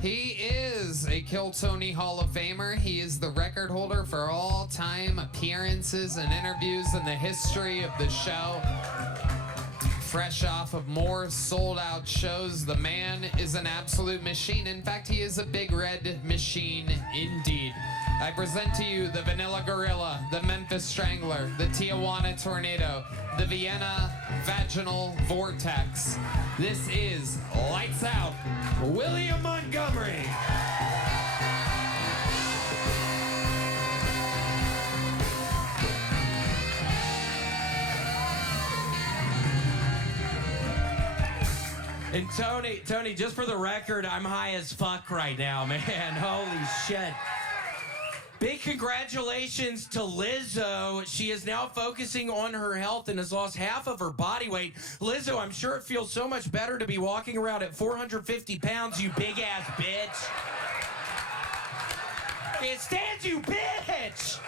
He is a Kill Tony Hall of Famer. He is the record holder for all-time appearances and interviews in the history of the show. Fresh off of more sold-out shows, the man is an absolute machine. In fact, he is a big red machine indeed. I present to you the Vanilla Gorilla, the Memphis Strangler, the Tijuana Tornado, the Vienna Vaginal Vortex. This is Lights Out, William Montgomery. And Tony, just for the record, I'm high as fuck right now, man. Holy shit. Big congratulations to Lizzo. She is now focusing on her health and has lost half of her body weight. Lizzo, I'm sure it feels so much better to be walking around at 450 pounds, you big-ass bitch. Can't stand you, bitch!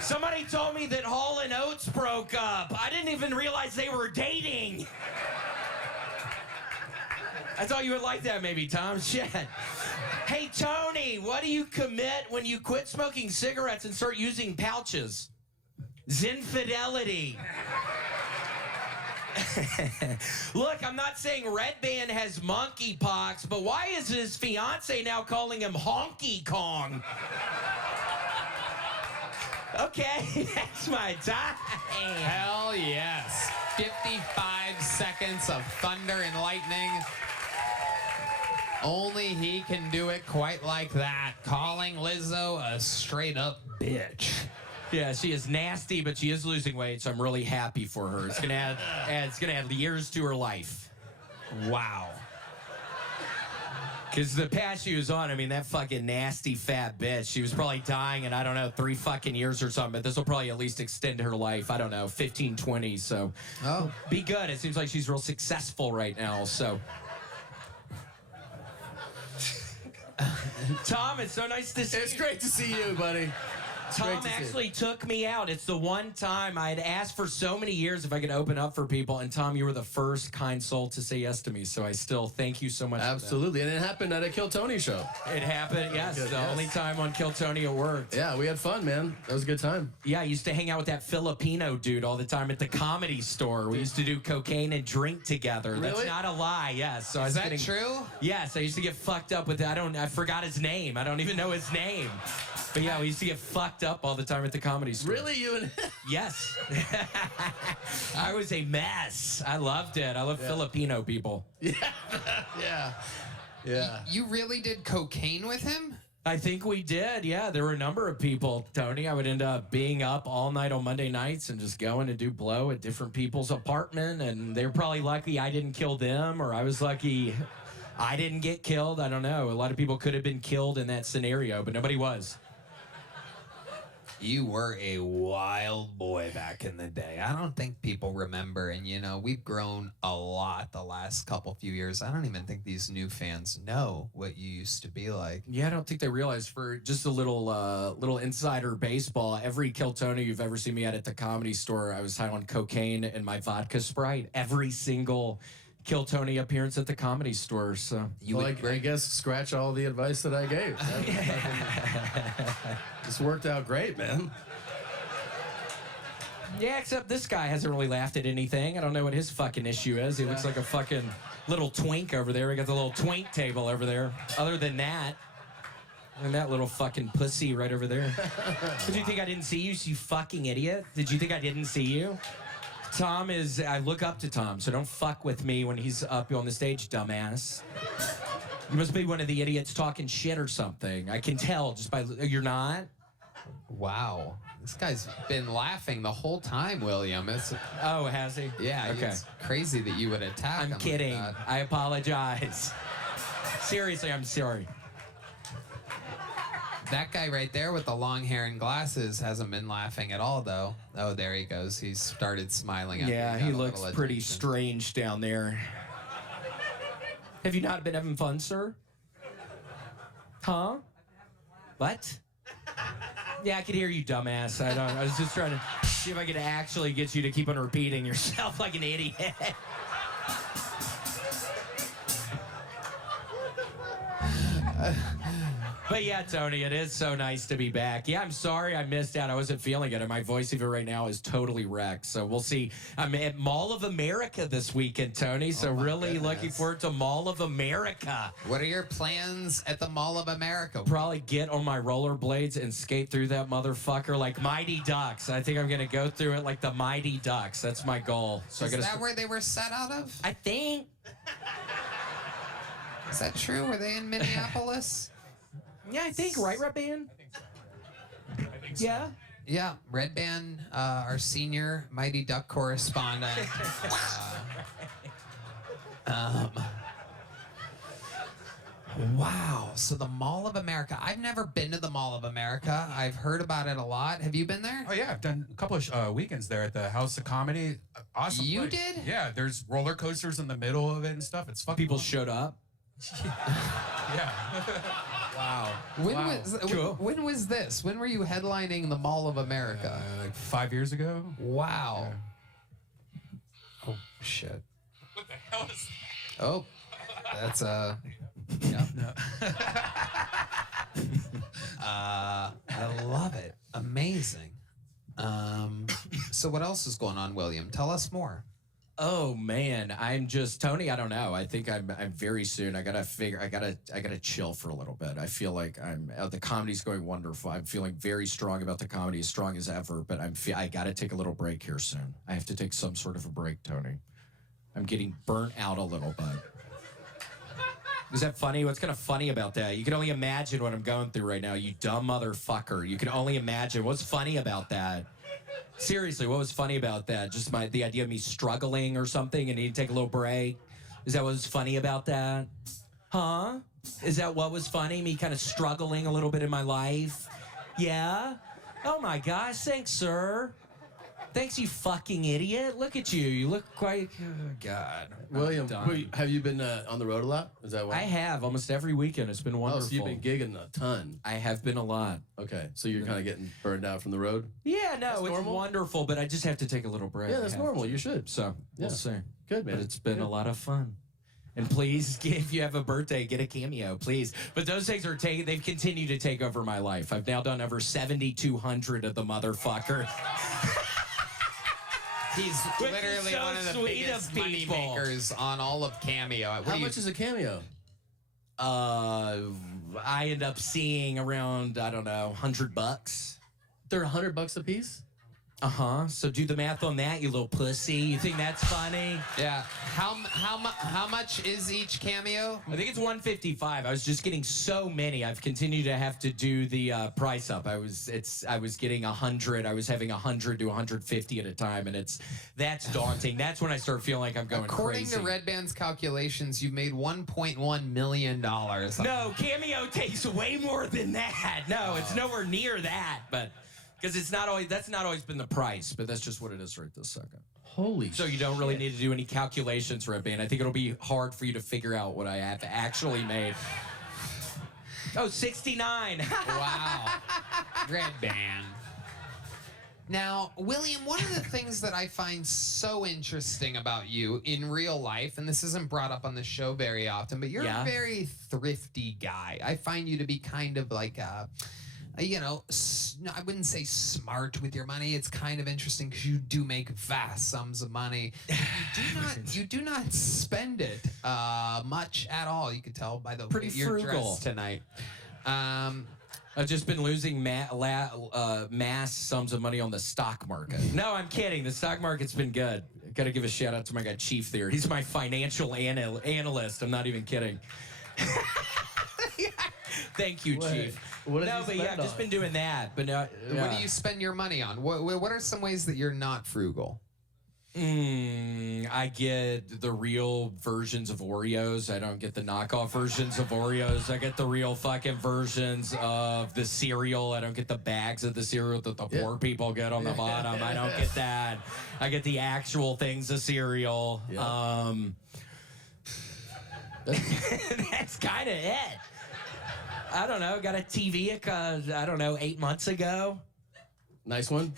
Somebody told me that Hall & Oates broke up. I didn't even realize they were dating. I thought you would like that maybe, Tom. Shit. Hey, Tony, what do you commit when you quit smoking cigarettes and start using pouches? Zinfidelity. Look, I'm not saying Redban has monkeypox, but why is his fiance now calling him Honky Kong? Okay, that's my time. Hell yes. 55 seconds of thunder and lightning. Only he can do it quite like that, calling Lizzo a straight-up bitch. Yeah, she is nasty, but she is losing weight, so I'm really happy for her. It's gonna add years to her life. Wow. Because the past she was on, I mean, that fucking nasty fat bitch, she was probably dying in, I don't know, 3 fucking years or something, but this will probably at least extend her life, I don't know, 15, 20, so. Oh. Be good. It seems like she's real successful right now, so. Tom, it's so nice to see you. It's great to see you, buddy. Tom actually took me out. It's the one time I had asked for so many years if I could open up for people, and Tom, you were the first kind soul to say yes to me, so I still thank you so much. Absolutely, and it happened at a Kill Tony show. It happened, yes. The only time on Kill Tony it worked. Yeah, we had fun, man. That was a good time. Yeah, I used to hang out with that Filipino dude all the time at the Comedy Store. We used to do cocaine and drink together. Really? That's not a lie, yes. So Is that true? Yes, I used to get fucked up with, I forgot his name. I don't even know his name. But yeah, we used to get fucked up all the time at the Comedy Store. Really? You and Yes. I was a mess. I loved it. I love Filipino people. Yeah. You really did cocaine with him? I think we did, yeah. There were a number of people, Tony. I would end up being up all night on Monday nights and just going to do blow at different people's apartment, and they were probably lucky I didn't kill them, or I was lucky I didn't get killed. I don't know. A lot of people could have been killed in that scenario, but nobody was. You were a wild boy back in the day. I don't think people remember, and you know, we've grown a lot the last few years. I don't even think these new fans know what you used to be like. Yeah, I don't think they realize. For just a little insider baseball, every Kill Tony you've ever seen me at the Comedy Store, I was high on cocaine and my vodka Sprite. Every single Kill Tony appearance at the Comedy Store. So I guess scratch all the advice that I gave. This worked out great, man. Yeah, except this guy hasn't really laughed at anything. I don't know what his fucking issue is. He looks like a fucking little twink over there. We got the little twink table over there. Other than that, and that little fucking pussy right over there. Did you think I didn't see you, you fucking idiot? Did you think I didn't see you? Tom is, I look up to Tom, so don't fuck with me when he's up on the stage, dumbass. You must be one of the idiots talking shit or something. I can tell just by, you're not? Wow. This guy's been laughing the whole time, William. Oh, has he? Yeah, okay. It's crazy that you would attack him. I'm kidding. Like that. I apologize. Seriously, I'm sorry. That guy right there with the long hair and glasses hasn't been laughing at all, though. Oh, there he goes. He's started smiling at me. Yeah, he looks pretty strange down there. Have you not been having fun, sir? Huh? What? Yeah, I could hear you, dumbass. I was just trying to see if I could actually get you to keep on repeating yourself like an idiot. But yeah, Tony, it is so nice to be back. Yeah, I'm sorry I missed out. I wasn't feeling it, and my voice even right now is totally wrecked. So we'll see. I'm at Mall of America this weekend, Tony. So really looking forward to Mall of America. What are your plans at the Mall of America? Probably get on my rollerblades and skate through that motherfucker like Mighty Ducks. I think I'm gonna go through it like the Mighty Ducks. That's my goal. So Is that where they were set out of? I think. Is that true? Were they in Minneapolis? Yeah, I think, right, Redban? I think so. Yeah. Yeah, Redban, our senior Mighty Duck correspondent. Wow. So the Mall of America. I've never been to the Mall of America. I've heard about it a lot. Have you been there? Oh yeah, I've done a couple of weekends there at the House of Comedy. Awesome. You place. did? Yeah, there's roller coasters in the middle of it and stuff. It's fucking. People fun. showed up. Yeah. Wow. When was this? When were you headlining the Mall of America? Like 5 years ago. Wow. Oh shit. What the hell is? Oh, that's yeah. No. I love it. Amazing. So what else is going on, William? Tell us more. Oh man, I'm just Tony. I don't know. I think I'm very soon. I gotta chill for a little bit. I feel like the comedy's going wonderful. I'm feeling very strong about the comedy, as strong as ever. But I gotta take a little break here soon. I have to take some sort of a break, Tony. I'm getting burnt out a little bit. Is that funny? What's kind of funny about that? You can only imagine what I'm going through right now, you dumb motherfucker. You can only imagine. What's funny about that? Seriously, what was funny about that? Just the idea of me struggling or something and needing to take a little break? Is that what was funny about that? Huh? Is that what was funny? Me kind of struggling a little bit in my life? Yeah? Oh my gosh, thanks, sir. Thanks, you fucking idiot. Look at you. You look quite... Oh, God. William, have you been on the road a lot? Is that why? I have, almost every weekend. It's been wonderful. Oh, so you've been gigging a ton. I have been a lot. Okay, so you're kind of getting burned out from the road? Yeah, no, That's it's normal? wonderful, but I just have to take a little break. Yeah, that's normal. You should. So, we'll Yeah. see. Good, man. But it's been Good. a lot of fun. And please, if you have a birthday, get a cameo, please. But those things they've continued to take over my life. I've now done over 7,200 of the motherfucker. He's Which is literally so one of the sweet biggest of money people. makers on all of Cameo. What How do you- much is a cameo? I end up seeing around, I don't know, $100. They're $100 a piece? So do the math on that, you little pussy. You think that's funny? Yeah. How much is each Cameo? I think it's $155. I was just getting so many. I've continued to have to do the price up. I was getting 100. I was having 100 to 150 at a time, and that's daunting. That's when I start feeling like I'm going According crazy. to Redban's calculations, you made $1.1 million. No, Cameo takes way more than that. No, it's nowhere near that. But because that's not always been the price. But that's just what it is right this second. Holy So you don't really need to do any calculations, Redban. I think it'll be hard for you to figure out what I have actually made. Oh, 69. Wow. Redban. Now, William, one of the things that I find so interesting about you in real life, and this isn't brought up on the show very often, but you're Yeah. a very thrifty guy. I find you to be kind of like I wouldn't say smart with your money. It's kind of interesting because you do make vast sums of money. You do not spend it much at all. You can tell by the Pretty way you're frugal dressed tonight. I've just been losing mass sums of money on the stock market. No, I'm kidding. The stock market's been good. Got to give a shout out to my guy Chief there. He's my financial analyst. I'm not even kidding. Thank you, Chief. What does No, he but yeah, spend I've just on? been doing that. But What do you spend your money on? What are some ways that you're not frugal? I get the real versions of Oreos. I don't get the knockoff versions of Oreos. I get the real fucking versions of the cereal. I don't get the bags of the cereal that the poor people get on the bottom. I don't get that. I get the actual things of cereal. Yeah. That's kind of it. I don't know. Got a TV, 8 months ago. Nice one.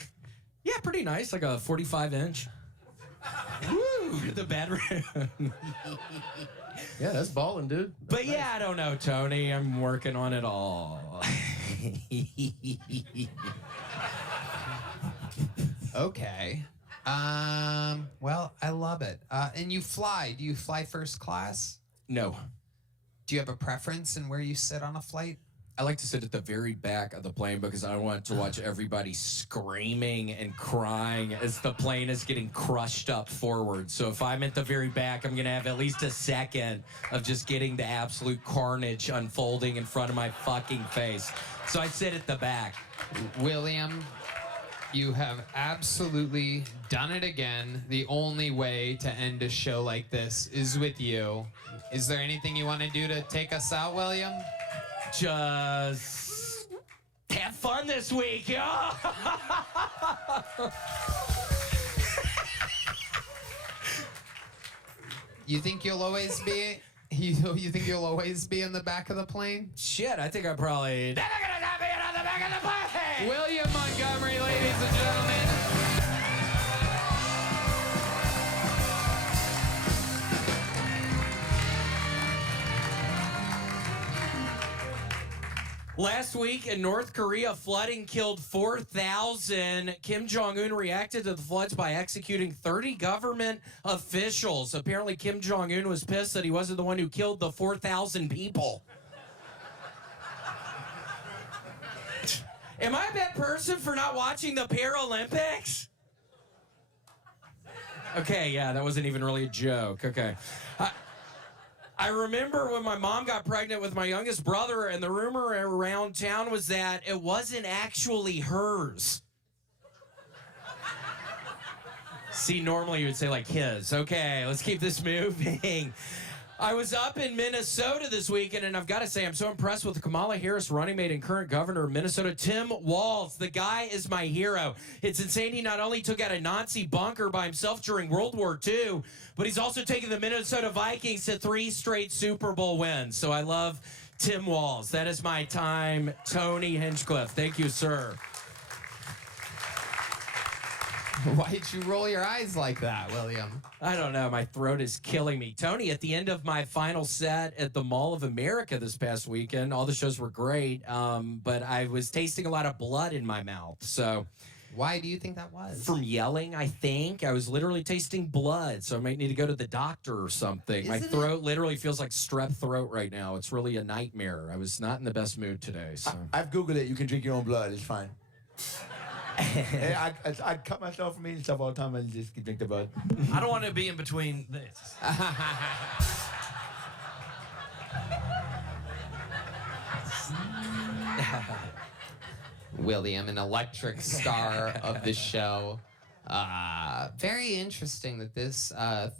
Yeah, pretty nice. Like a 45-inch. Woo! Ooh, the bedroom. Yeah, that's balling, dude. But yeah, I don't know, Tony. I'm working on it all. Okay. Well, I love it. And you fly. Do you fly first class? No. Do you have a preference in where you sit on a flight? I like to sit at the very back of the plane because I want to watch everybody screaming and crying as the plane is getting crushed up forward. So if I'm at the very back, I'm going to have at least a second of just getting the absolute carnage unfolding in front of my fucking face. So I sit at the back. William, you have absolutely done it again. The only way to end a show like this is with you. Is there anything you want to do to take us out, William? Just have fun this week. You think you'll always be? You think you'll always be in the back of the plane? Shit, I think I probably never gonna not be on the back of the plane. William Montgomery, ladies and gentlemen. Last week in North Korea, flooding killed 4,000. Kim Jong-un reacted to the floods by executing 30 government officials. Apparently, Kim Jong-un was pissed that he wasn't the one who killed the 4,000 people. Am I a bad person for not watching the Paralympics? Okay, yeah, that wasn't even really a joke. Okay. I remember when my mom got pregnant with my youngest brother, and the rumor around town was that it wasn't actually hers. See, normally you would say like his. Okay, let's keep this moving. I was up in Minnesota this weekend, and I've got to say, I'm so impressed with Kamala Harris running mate and current governor of Minnesota, Tim Walz. The guy is my hero. It's insane he not only took out a Nazi bunker by himself during World War II, but he's also taken the Minnesota Vikings to 3 straight Super Bowl wins. So I love Tim Walz. That is my time, Tony Hinchcliffe. Thank you, sir. Why'd you roll your eyes like that, William? I don't know. My throat is killing me. Tony, at the end of my final set at the Mall of America this past weekend, all the shows were great, but I was tasting a lot of blood in my mouth. So, why do you think that was? from yelling, I think. I was literally tasting blood, so I might need to go to the doctor or something. My throat literally feels like strep throat right now. It's really a nightmare. I was not in the best mood today. So I've Googled it. You can drink your own blood. It's fine. I cut myself from eating stuff all the time and just drink the blood. I don't want to be in between this. William, an electric star of the show. Very interesting that this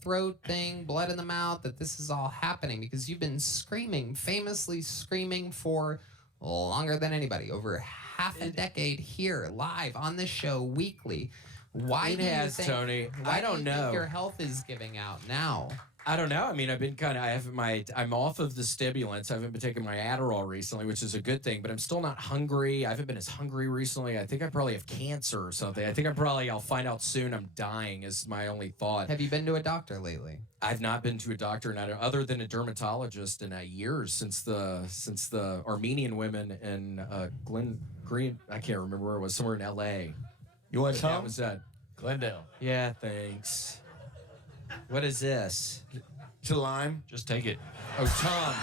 throat thing, blood in the mouth, that this is all happening because you've been screaming, famously screaming for longer than anybody, over half a decade here, live on the show weekly. Why do you think, Tony. why I don't do you know. think your health is giving out now? I don't know. I mean, I've been I'm off of the stimulants. I haven't been taking my Adderall recently, which is a good thing, but I'm still not hungry. I haven't been as hungry recently. I think I probably have cancer or something. I think I'll find out soon I'm dying is my only thought. Have you been to a doctor lately? I've not been to a doctor other than a dermatologist in years since the Armenian women in Green, I can't remember where it was, somewhere in L.A. You want That some? was that. Glendale, Yeah, thanks. What is this? It's a lime. just take it. Oh, Tums.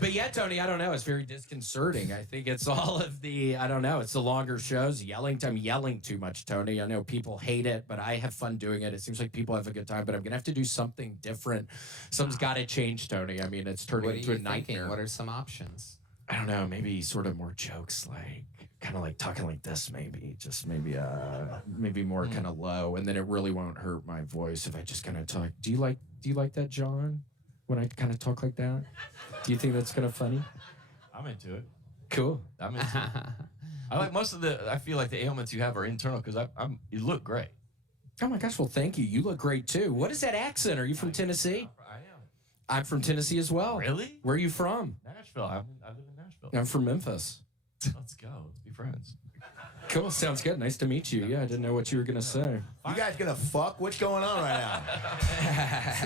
But yeah, Tony, I don't know. It's very disconcerting. I think it's all of the, I don't know, it's the longer shows, I'm yelling too much, Tony. I know people hate it, but I have fun doing it. It seems like people have a good time, but I'm going to have to do something different. Something's got to change, Tony. I mean, it's turning What are into you a thinking? nightmare. What are some options? I don't know, maybe sort of more jokes, like kind of like talking like this, maybe just maybe more kind of low, and then it really won't hurt my voice if I just kind of talk. Do you like that, John? When I kind of talk like that, do you think that's kind of funny? I'm into it. Cool. I'm into it. I like most of I feel like the ailments you have are internal because you look great. Oh my gosh, well thank you. You look great too. What is that accent? Are you from Tennessee? I am. I'm from Tennessee as well. Really? Where are you from? Nashville. I live in Nashville. I'm from Memphis. Let's go. Let's be friends. Cool. Sounds good. Nice to meet you. Yeah, I didn't know what you were gonna say. You guys gonna fuck? What's going on right now?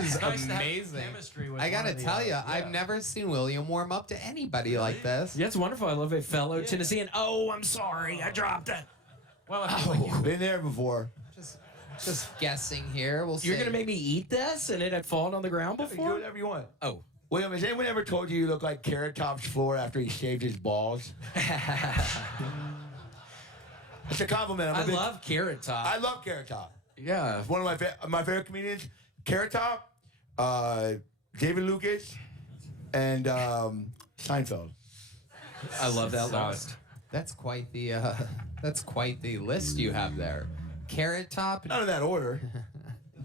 This is Nice to have amazing. chemistry with I gotta one of the tell you, others, I've yeah. never seen William warm up to anybody like this. Yeah, it's wonderful. I love a fellow Tennessean. Oh, I'm sorry. I dropped it. Well, I feel like you- Been there before. Just guessing here. We'll see. You're gonna make me eat this, and it had fallen on the ground Do before. whatever you want. Oh. William, has anyone ever told you look like Carrot Top's floor after he shaved his balls? It's a compliment. I love Carrot Top. I love Carrot Top. Yeah. One of my favorite comedians, Carrot Top, David Lucas, and Seinfeld. I love that list. That's quite the list you have there. Carrot Top, Not in that order.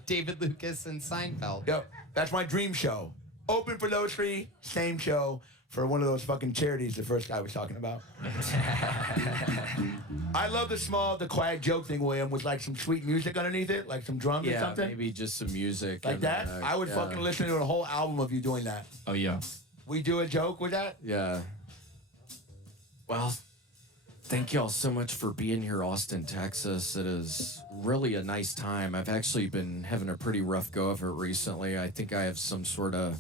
David Lucas, and Seinfeld. Yep, that's my dream show. Open for those three, same show for one of those fucking charities the first guy was talking about. I love the quiet joke thing, William, with like some sweet music underneath it, like some drums or Yeah, something. maybe just some music. Like and, that. I would yeah. fucking listen to a whole album of you doing that. Oh yeah. We do a joke with that? Yeah. Well, thank y'all so much for being here, Austin, Texas. It is really a nice time. I've actually been having a pretty rough go of it recently. I think I have some sort of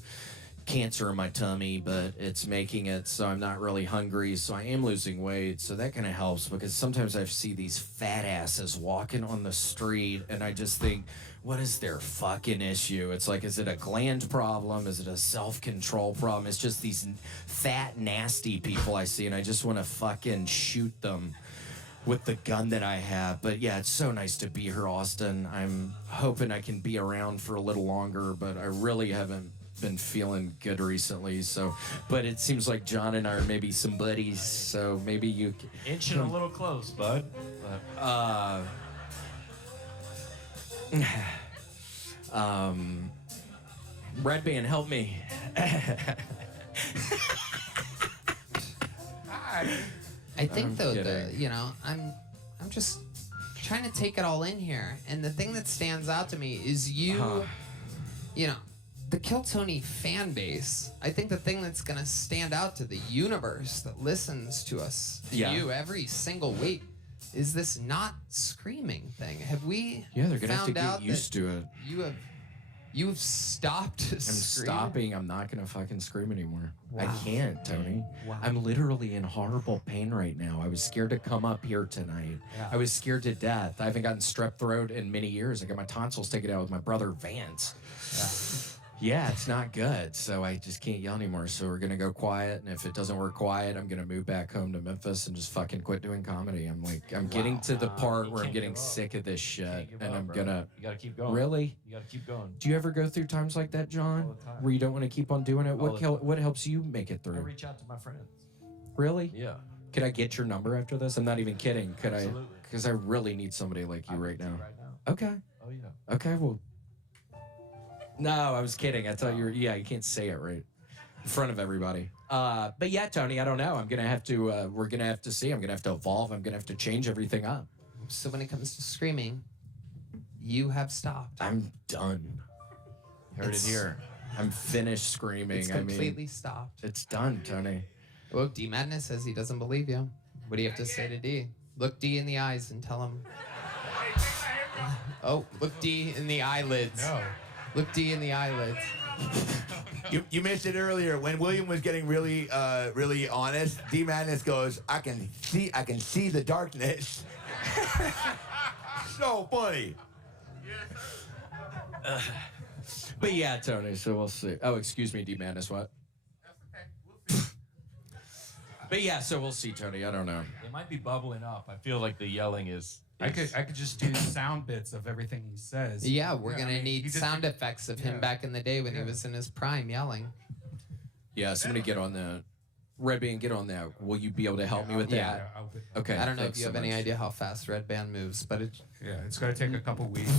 cancer in my tummy, but it's making it so I'm not really hungry, so I am losing weight, so that kind of helps, because sometimes I see these fat asses walking on the street, and I just think, what is their fucking issue? It's like, is it a gland problem? Is it a self-control problem? It's just these fat, nasty people I see, and I just want to fucking shoot them with the gun that I have. But yeah, it's so nice to be here, Austin. I'm hoping I can be around for a little longer, but I really haven't been feeling good recently. So, but it seems like John and I are maybe some buddies, so maybe you inching a little close, bud. But Redban, help me. I think though, kidding. I'm just trying to take it all in here, and the thing that stands out to me is you know, the Kill Tony fan base. I think the thing that's gonna stand out to the universe that listens to us, to Yeah. you every single week, is this not screaming thing. Have we? Yeah, they're gonna have to found get out used that to it. You've stopped. I'm stopping. I'm not gonna fucking scream anymore. I Wow. can't, Tony. Wow. I'm literally in horrible pain right now. I was scared to come up here tonight. Yeah. I was scared to death. I haven't gotten strep throat in many years. I got my tonsils taken out with my brother Vance. Yeah, it's not good. So I just can't yell anymore. So we're gonna go quiet, and if it doesn't work quiet, I'm gonna move back home to Memphis and just fucking quit doing comedy. I'm getting to the part you where I'm can't getting give up. sick of this shit, Can't give and up, I'm bro. gonna. You gotta keep going. Really? You gotta keep going. Do you ever go through times like that, John, All the time. where you don't want to keep on doing it? All What the time. what helps you make it I through? reach out to my friends. Really? Yeah. Could I get your number after this? I'm not even kidding. Could Absolutely. I? Because I really need somebody like you right now. Right now. Okay. Oh yeah. Okay. Well. No, I was kidding. I thought you were. Yeah, you can't say it right in front of everybody. But yeah, Tony, I don't know. I'm gonna have to. We're gonna have to see. I'm gonna have to evolve. I'm gonna have to change everything up. So when it comes to screaming, you have stopped. I'm done. Heard It's- it here. I'm finished screaming. It's I mean, completely stopped. it's done, Tony. Well, D Madness says he doesn't believe you. What do you have to say to D? Look D in the eyes and tell him. Oh, look D in the eyelids. No. Look D in the eyelids. You missed it earlier when William was getting really really honest. D Madness goes, I can see the darkness. So funny. But yeah, Tony. So we'll see. Oh, excuse me, D Madness. What? But yeah, so we'll see, Tony. I don't know. It might be bubbling up. I feel like the yelling is. I could just do sound bits of everything he says. Yeah, we're I gonna mean, need he just- sound effects of him yeah. back in the day when he Yeah. was in his prime yelling. Yeah, somebody get on that. Redban, get on that. Will you be able to help me with Yeah. that? I'll- Okay. I don't know if thanks you so have any much. idea how fast Redban moves, but it, Yeah, it's gonna take a couple weeks.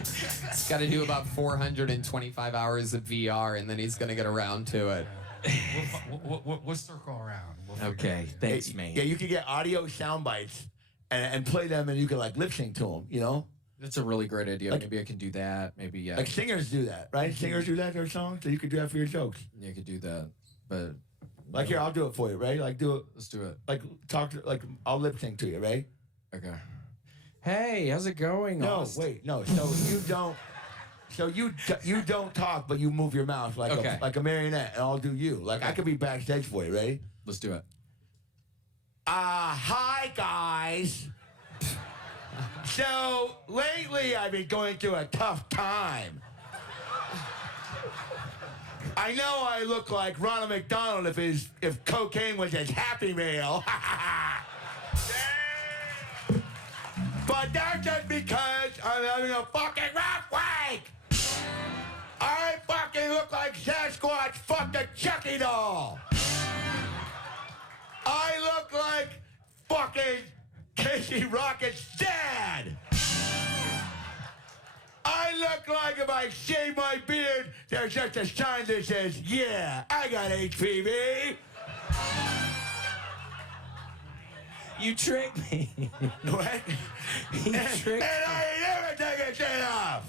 it's got to do about 425 hours of VR, and then he's gonna get around to it. We'll circle around. We'll figure Okay, thanks, man. Yeah, you could get audio sound bites and play them, and you could like lip sync to them. You know, That's a really great idea. Like- Maybe I can do that. Maybe, yeah. like singers do that, right? Singers do that to their songs, so you could do that for your jokes. You could do that. But Like here, I'll do it for you, right? Like do it. Let's do it. Like talk to. Like I'll lip sync to you, right? Okay. Hey, how's it going? No, Austin? wait, no. So you don't. So you don't talk, but you move your mouth like Okay. like a marionette, and I'll do you. Like I could be backstage for you. Ready? Let's do it. Hi guys. So lately I've been going through a tough time. I know I look like Ronald McDonald if cocaine was his Happy Meal. But that's just because I'm having a fucking rough week. I fucking look like Sasquatch fucked a Chucky doll. I look like fucking Casey Rocket's dad. I look like if I shave my beard, there's just a sign that says, yeah, I got HPV. You tricked me. What? You tricked And I ain't never taking shit off.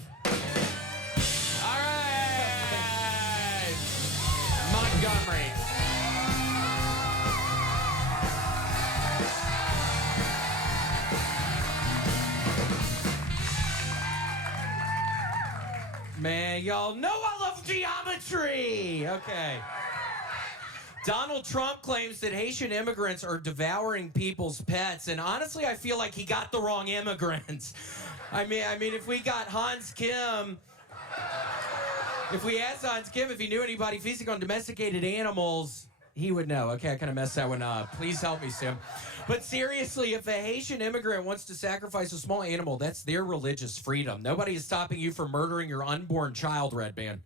All right. Montgomery. Man, y'all know I love geometry. Okay. Donald Trump claims that Haitian immigrants are devouring people's pets, and honestly, I feel like he got the wrong immigrants. I mean, if we got Hans Kim, if we asked Hans Kim if he knew anybody feasting on domesticated animals, he would know. Okay, I kind of messed that one up. Please help me, Sim. But seriously, if a Haitian immigrant wants to sacrifice a small animal, that's their religious freedom. Nobody is stopping you from murdering your unborn child, Redban.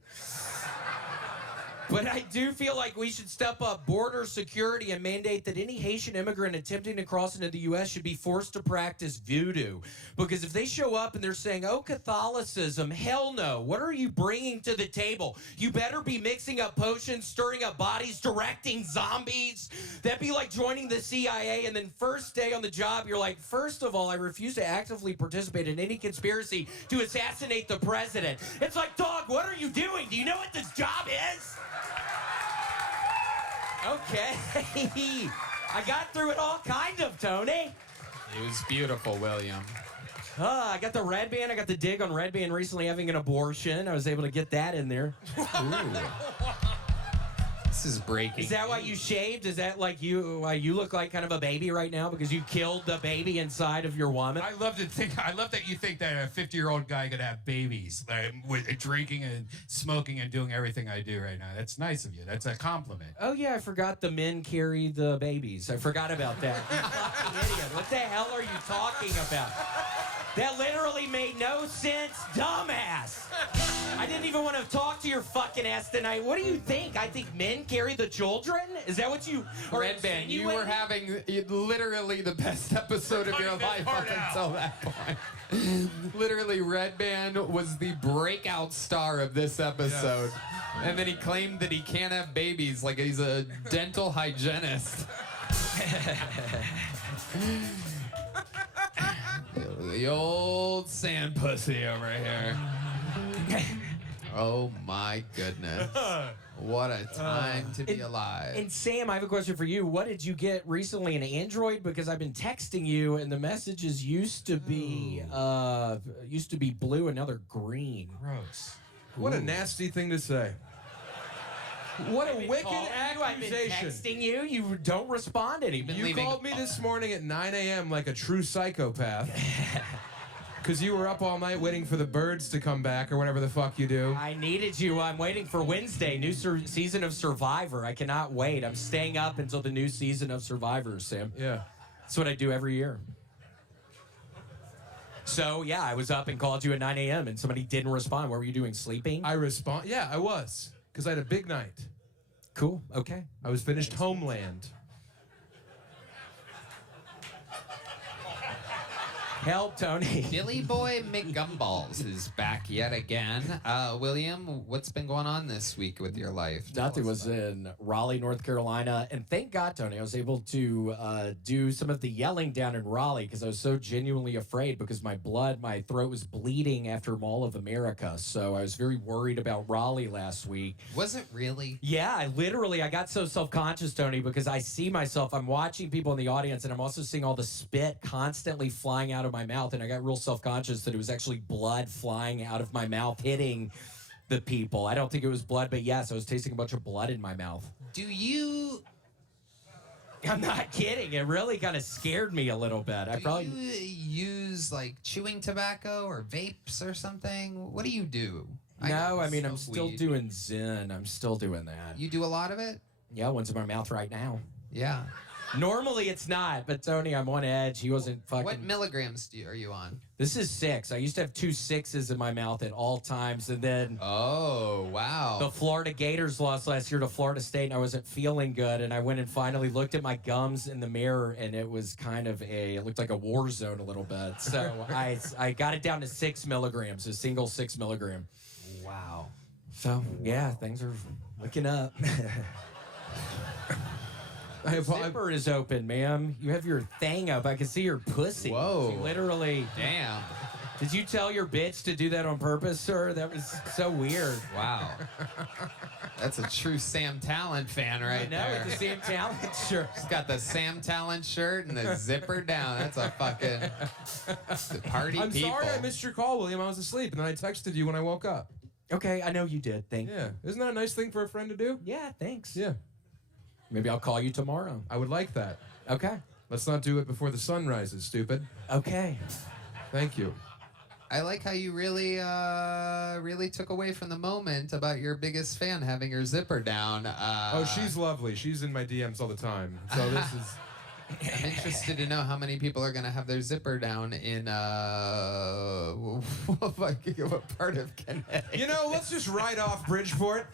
But I do feel like we should step up border security and mandate that any Haitian immigrant attempting to cross into the U.S. should be forced to practice voodoo. Because if they show up and they're saying, oh, Catholicism, hell no. What are you bringing to the table? You better be mixing up potions, stirring up bodies, directing zombies. That'd be like joining the CIA and then first day on the job, you're like, first of all, I refuse to actively participate in any conspiracy to assassinate the president. It's like, dog, what are you doing? Do you know what this job is? Okay. I got through it all kind of, Tony. It was beautiful, William. I got the Redban. I got the dig on Redban recently having an abortion. I was able to get that in there. This is breaking. Is that why you shaved? Is that like why you look like kind of a baby right now because you killed the baby inside of your woman? I love that you think that a 50-year-old guy could have babies, like, with drinking and smoking and doing everything I do right now. That's nice of you. That's a compliment. Oh yeah, I forgot the men carry the babies. I forgot about that. You fucking idiot. What the hell are you talking about? That literally made no sense, dumbass. I didn't even want to talk to your fucking ass tonight. What do you think? I think men carry the children? Is that what you are Redban, you were insinuating? having literally the best episode of your life up until that point. Literally, Redban was the breakout star of this episode. And then he claimed that he can't have babies like he's a dental hygienist. The old sand pussy over here. Oh my goodness. What a time to be alive. And Sam, I have a question for you. What did you get recently, an Android? Because I've been texting you, and the messages used to be blue, and now they're green. Gross. What a nasty thing to say. What a wicked I've been accusation. texting you. You don't respond anymore. You called me this morning at 9 a.m. like a true psychopath. Because you were up all night waiting for the birds to come back or whatever the fuck you do. I needed you. I'm waiting for Wednesday, new season of Survivor. I cannot wait. I'm staying up until the new season of Survivor, Sam. Yeah. That's what I do every year. So, yeah, I was up and called you at 9 a.m. and somebody didn't respond. What were you doing, sleeping? Yeah, I was. Because I had a big night. Cool. Okay. I was finished Homeland. Help, Tony. Billy Boy McGumballs is back yet again. William, what's been going on this week with your life? Tell Nothing us was about it. in Raleigh, North Carolina, and thank God, Tony, I was able to do some of the yelling down in Raleigh because I was so genuinely afraid because my throat was bleeding after Mall of America, so I was very worried about Raleigh last week. Was it really? Yeah, I got so self-conscious, Tony, because I see myself, I'm watching people in the audience, and I'm also seeing all the spit constantly flying out of my mouth, and I got real self-conscious that it was actually blood flying out of my mouth, hitting the people. I don't think it was blood, but yes, I was tasting a bunch of blood in my mouth. Do you I'm not kidding. It really kind of scared me a little bit. do you use like chewing tobacco or vapes or something? What do you do? No, I mean, I'm smoke still weed. doing Zen. I'm still doing that. You do a lot of it? Yeah, one's in my mouth right now. Yeah. Normally it's not, but Tony, I'm on edge. He wasn't fucking. What milligrams are you on? This is 6. I used to have 2 6s in my mouth at all times, and then Oh, wow. the Florida Gators lost last year to Florida State, and I wasn't feeling good, and I went and finally looked at my gums in the mirror, and it was kind of it looked like a war zone a little bit. So I got it down to 6 milligrams, a single 6 milligram. Wow. So yeah, things are looking up. Zipper is open, ma'am. You have your thing up. I can see your pussy. Whoa. You literally. Damn. Did you tell your bitch to do that on purpose, sir? That was so weird. Wow. That's a true Sam Talent fan right I know, there. with the same talent shirt. He's got the Sam Talent shirt and the zipper down. That's a fucking party I'm people. sorry I missed your call, William. I was asleep, and then I texted you when I woke up. Okay, I know you did. Thank you. Yeah. Isn't that a nice thing for a friend to do? Yeah, thanks. Yeah. Maybe I'll call you tomorrow. I would like that. Okay. Let's not do it before the sun rises, stupid. Okay. Thank you. I like how you really took away from the moment about your biggest fan having her zipper down. Oh, she's lovely. She's in my DMs all the time. So this is... I'm interested to know how many people are going to have their zipper down in what part of Connecticut? You know, let's just write off Bridgeport.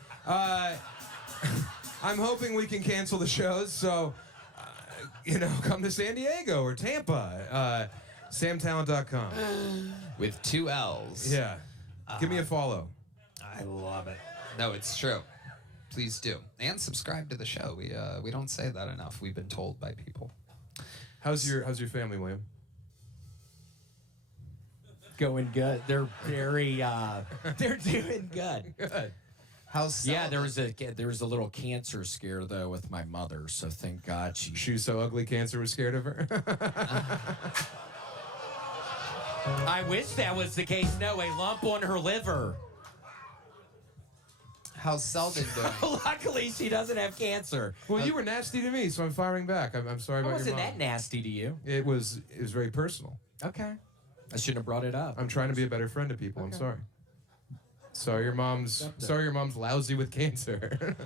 I'm hoping we can cancel the shows, so, come to San Diego or Tampa. SamTalent.com. With 2 L's. Yeah. Give me a follow. I love it. No, it's true. Please do. And subscribe to the show. We don't say that enough. We've been told by people. How's your family, William? Going good. They're very, they're doing good. Good. How's Yeah, there was a little cancer scare though with my mother, so thank God She was so ugly, cancer was scared of her. I wish that was the case. No, a lump on her liver. How's Selden doing? Luckily, she doesn't have cancer. Well, you were nasty to me, so I'm firing back. I'm sorry I about your wasn't mom. that nasty to you. It was very personal. Okay. I shouldn't have brought it up. I'm trying to be a better friend to people. I'm sorry. Sorry your mom's lousy with cancer.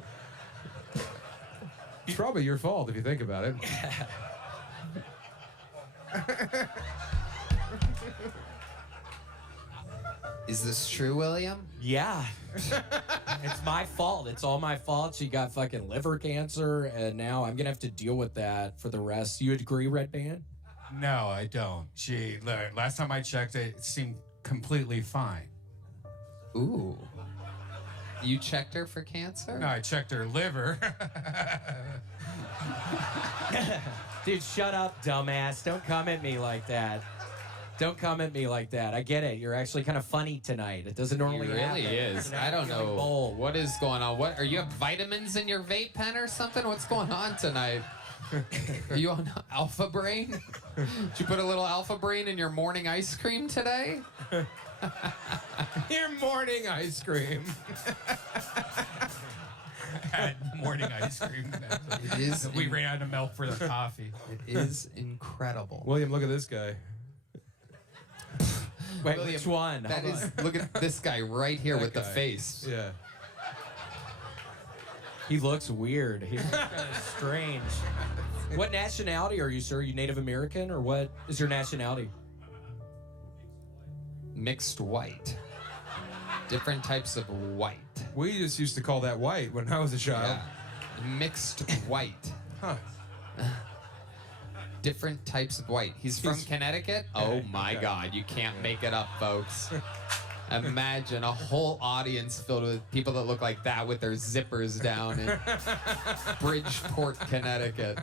It's probably your fault if you think about it. Is this true, William? Yeah. It's my fault. It's all my fault. She got fucking liver cancer, and now I'm going to have to deal with that for the rest. You agree, Redban? No, I don't. Last time I checked, it seemed completely fine. Ooh. You checked her for cancer? No, I checked her liver. Dude, shut up, dumbass. Don't come at me like that. Don't come at me like that. I get it. You're actually kind of funny tonight. It doesn't He normally happen. really is. You know, I don't you're like know bold. what is going on. What are you have vitamins in your vape pen or something? What's going on tonight? Are you on Alpha Brain? Did you put a little Alpha Brain in your morning ice cream today? Your morning ice cream. Had morning ice cream. It is. We ran out of milk for the coffee. It is incredible. William, look at this guy. Wait, William, which one? That Hold is. on. Look at this guy right here That with the guy. face. Yeah. He looks weird. He's kind of strange. What nationality are you, sir? Are you Native American, or what is your nationality? Mixed white. Different types of white. We just used to call that white when I was a child. Yeah. Mixed white. Huh. different types of white. He's from Connecticut. Oh my God, you can't make it up, folks. Imagine a whole audience filled with people that look like that with their zippers down in Bridgeport, Connecticut.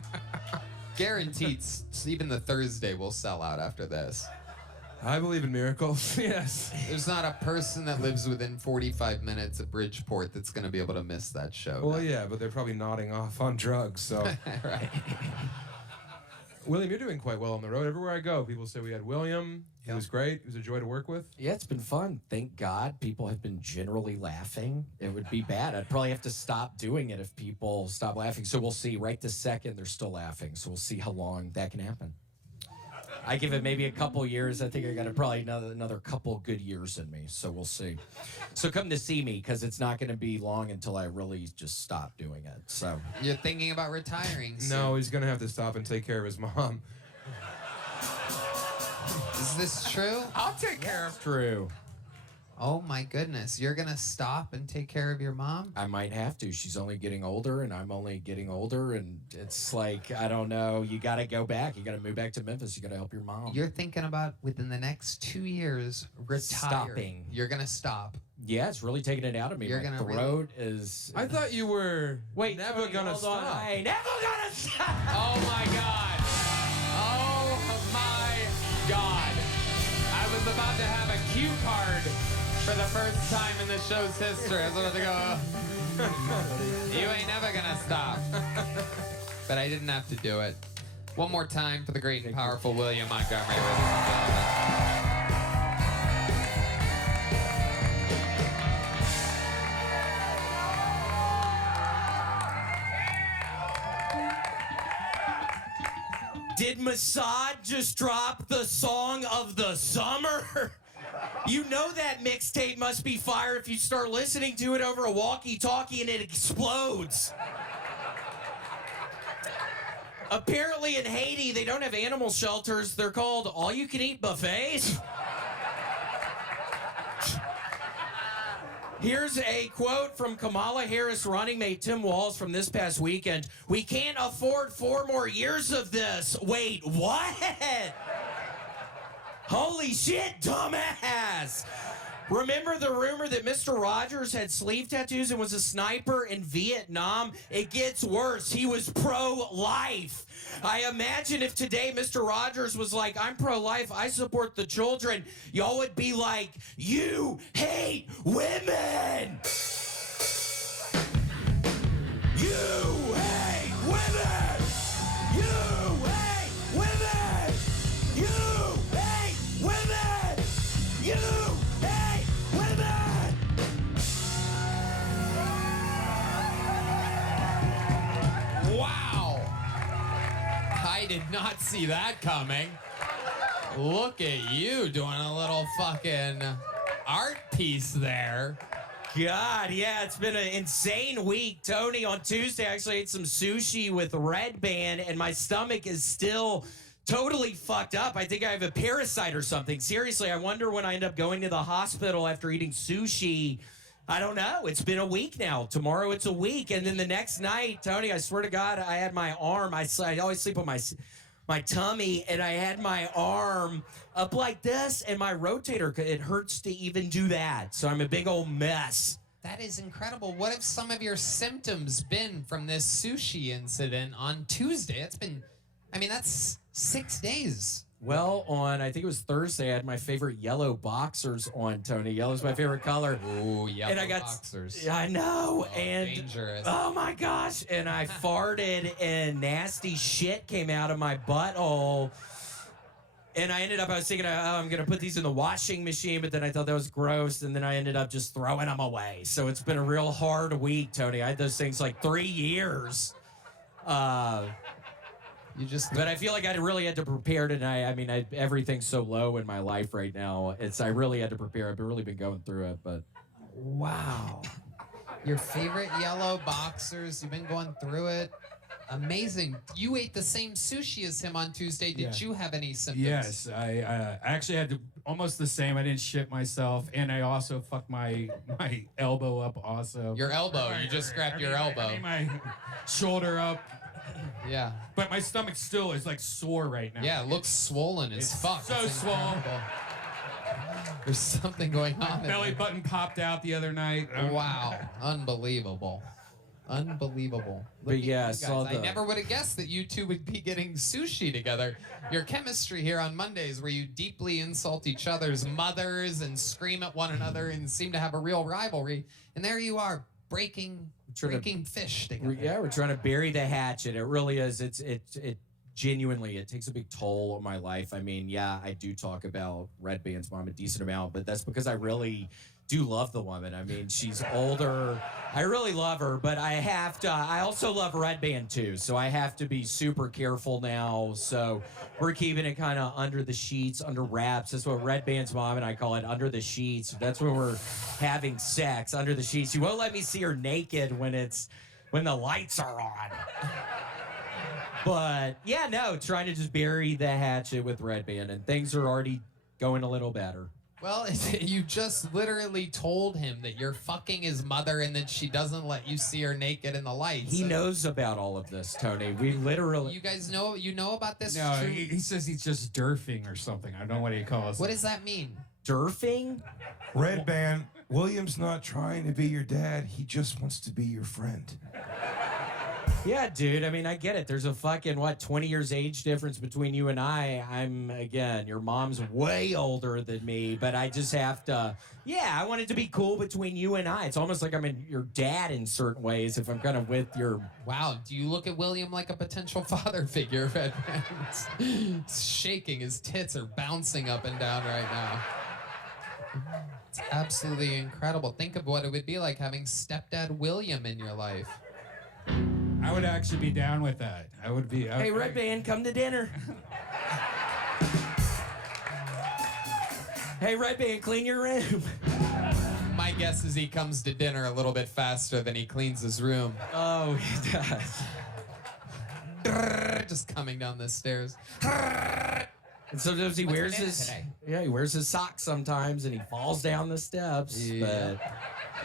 Guaranteed, even the Thursday will sell out after this. I believe in miracles. Yes. There's not a person that lives within 45 minutes of Bridgeport that's going to be able to miss that show. Well, yeah, but they're probably nodding off on drugs, so. Right. William, you're doing quite well on the road. Everywhere I go, people say we had William. He was great. He was a joy to work with. Yeah, it's been fun. Thank God people have been generally laughing. It would be bad. I'd probably have to stop doing it if people stop laughing. So we'll see. Right this second, they're still laughing. So we'll see how long that can happen. I give it maybe a couple years. I think I got probably another couple good years in me. So we'll see. So come to see me because it's not going to be long until I really just stop doing it. So You're thinking about retiring soon. No, he's going to have to stop and take care of his mom. Is this true? I'll take care of. true. Oh my goodness. You're going to stop and take care of your mom? I might have to. She's only getting older, and I'm only getting older, and it's like, I don't know. You got to go back. You got to move back to Memphis. You got to help your mom. You're thinking about within the next 2 years retiring. Stopping. You're going to stop. Yeah, it's really taking it out of me. You're My gonna throat is... I thought you were never Tony, going to hold on. stop. I ain't never gonna stop. Oh my God. Oh my God. I was about to have a cue card for the first time in the show's history. I was about to go, you ain't never gonna stop. But I didn't have to do it. One more time for the great and powerful William Montgomery, ladies and gentlemen. Did Mossad just drop the song of the summer? You know that mixtape must be fire if you start listening to it over a walkie-talkie and it explodes. Apparently in Haiti, they don't have animal shelters. They're called all-you-can-eat buffets. Here's a quote from Kamala Harris running mate Tim Walz from this past weekend. "We can't afford 4 more years of this." Wait, what? Holy shit, dumbass! Remember the rumor that Mr. Rogers had sleeve tattoos and was a sniper in Vietnam? It gets worse. He was pro-life. I imagine if today Mr. Rogers was like, "I'm pro-life, I support the children," y'all would be like, "You hate women! You hate women! You hate women! You hate women! You hate women!" Wow. I did not see that coming. Look at you doing a little fucking art piece there. God, yeah, it's been an insane week. Tony, on Tuesday, I actually ate some sushi with Redban, and my stomach is still totally fucked up. I think I have a parasite or something. Seriously, I wonder when I end up going to the hospital after eating sushi. I don't know. It's been a week now. Tomorrow it's a week. And then the next night, Tony, I swear to God, I had my arm. I always sleep on my tummy, and I had my arm up like this, and my rotator, it hurts to even do that. So I'm a big old mess. That is incredible. What have some of your symptoms been from this sushi incident on Tuesday? That's 6 days. Well, I think it was Thursday, I had my favorite yellow boxers on, Tony. Yellow's my favorite color. Ooh, yellow And I got boxers. Yeah, I know. Oh, and dangerous. Oh my gosh. And I farted and nasty shit came out of my butthole. And I was thinking, I'm going to put these in the washing machine, but then I thought that was gross, and then I ended up just throwing them away. So it's been a real hard week, Tony. I had those things like 3 years. But I feel like I really had to prepare tonight. Everything's so low in my life right now. I really had to prepare. I've really been going through it, but... Wow. Your favorite yellow boxers, you've been going through it. Amazing. You ate the same sushi as him on Tuesday. Did you have any symptoms? Yes, I actually had almost the same. I didn't shit myself, and I also fucked my elbow up also. Your elbow. You just scrapped your elbow. My shoulder up. Yeah. But my stomach still is like sore right now. Yeah, it looks swollen as fuck. so It's swollen. incredible. There's something going on. in Belly there. button popped out the other night. Wow. Unbelievable. Unbelievable. But Look at yeah, you I guys. saw I the- never would have guessed that you two would be getting sushi together. Your chemistry here on Mondays, where you deeply insult each other's mothers and scream at one another and seem to have a real rivalry, and there you are breaking fish together. Yeah, we're trying to bury the hatchet. It really is. It genuinely, it takes a big toll on my life. I mean, yeah, I do talk about Redban's mom a decent amount, but that's because I really do love the woman. I mean, she's older. I really love her, but I also love Redban too, so I have to be super careful now. So we're keeping it kind of under the sheets, under wraps. That's what Redban's mom and I call it, under the sheets. That's when we're having sex, under the sheets. She won't let me see her naked when the lights are on. But yeah, no, trying to just bury the hatchet with Redban, and things are already going a little better. Well, you just literally told him that you're fucking his mother and that she doesn't let you see her naked in the lights. He knows about all of this, Tony. We literally. You guys know about this? No, true- he says he's just derfing or something. I don't know what he calls What it. does that mean? Durfing? Redban, William's not trying to be your dad. He just wants to be your friend. Yeah, dude. I mean, I get it. There's a fucking, 20 years age difference between you and I. Your mom's way older than me, but I just have to, I want it to be cool between you and I. It's almost like I'm your dad in certain ways if I'm kind of with your. Wow, do you look at William like a potential father figure? He's shaking. His tits are bouncing up and down right now. It's absolutely incredible. Think of what it would be like having stepdad William in your life. I would actually be down with that. I would be. Hey, Redban, come to dinner. Hey, Redban, clean your room. My guess is he comes to dinner a little bit faster than he cleans his room. Oh, he does. Just coming down the stairs. And sometimes he What's for wears dinner his today? he wears his socks sometimes, and he falls down the steps. Yeah.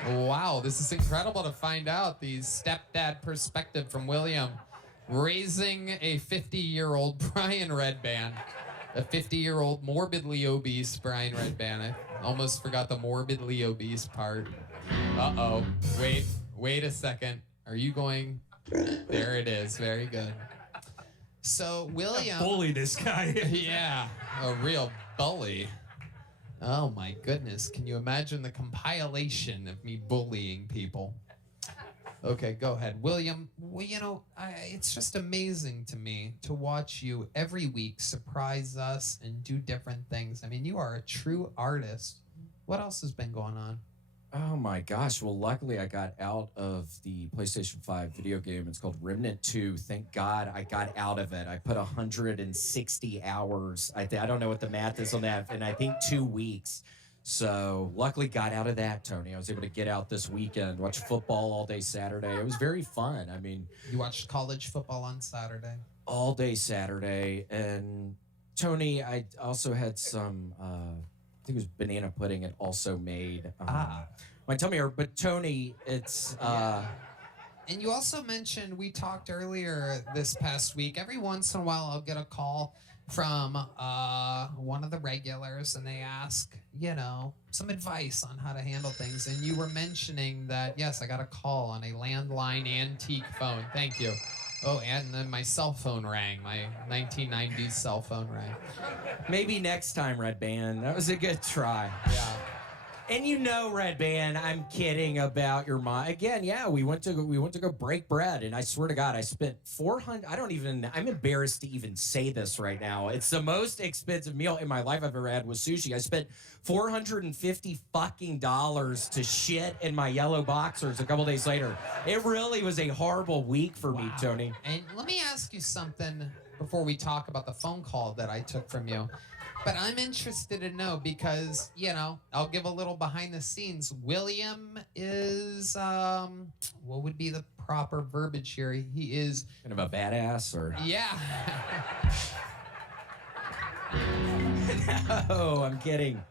Wow, this is incredible to find out the stepdad perspective from William. Raising a 50-year-old Brian Redban. A 50-year-old morbidly obese Brian Redban. I almost forgot the morbidly obese part. Uh-oh. Wait a second. Are you going? There it is. Very good. So, William... Bully this guy. Yeah, a real bully. Oh my goodness, can you imagine the compilation of me bullying people? Okay, go ahead. William, well, it's just amazing to me to watch you every week surprise us and do different things. I mean, you are a true artist. What else has been going on? Oh my gosh. Well, luckily I got out of the PlayStation 5 video game. It's called Remnant 2. Thank God I got out of it. I put 160 hours. I don't know what the math is on that. And I think 2 weeks. So luckily got out of that, Tony. I was able to get out this weekend, watch football all day Saturday. It was very fun. I mean, You watched college football on Saturday. all day Saturday. And Tony, I also had some, I think it was banana pudding it also made. My tummy hurt, but Tony, it's And you also mentioned, we talked earlier this past week, every once in a while I'll get a call from one of the regulars and they ask, some advice on how to handle things. And you were mentioning that, yes, I got a call on a landline antique phone. Thank you. Oh, and then my cell phone rang. My 1990s cell phone rang. maybe next time, Redban. That was a good try. Yeah. And Redban, I'm kidding about your mom. Again, yeah, we went to go break bread, and I swear to God, I spent $400. I'm embarrassed to even say this right now. It's the most expensive meal in my life I've ever had was sushi. I spent $450 fucking dollars to shit in my yellow boxers a couple days later. It really was a horrible week for me, Tony. And let me ask you something before we talk about the phone call that I took from you. But I'm interested to know because, I'll give a little behind the scenes. William is, what would be the proper verbiage here? He is... Kind of a badass, or... Yeah. No, I'm kidding.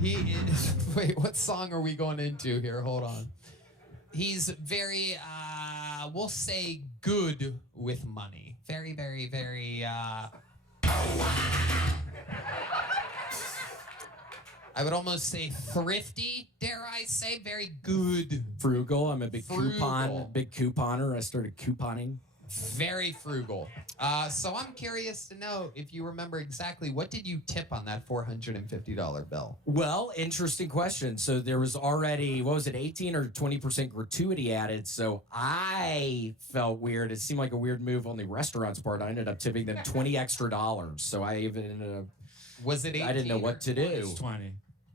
He is... Wait, what song are we going into here? Hold on. He's very, we'll say, good with money. Very, very, very. I would almost say thrifty, dare I say, very good. Frugal. I'm a big Frugal. couponer. I started couponing. Very frugal. So I'm curious to know if you remember exactly what did you tip on that $450 bill? Well, interesting question. So there was already, 18 or 20% gratuity added. So I felt weird. It seemed like a weird move on the restaurant's part. I ended up tipping them $20 extra. So I even ended up. Was it 18? I didn't know what to do. It's 20.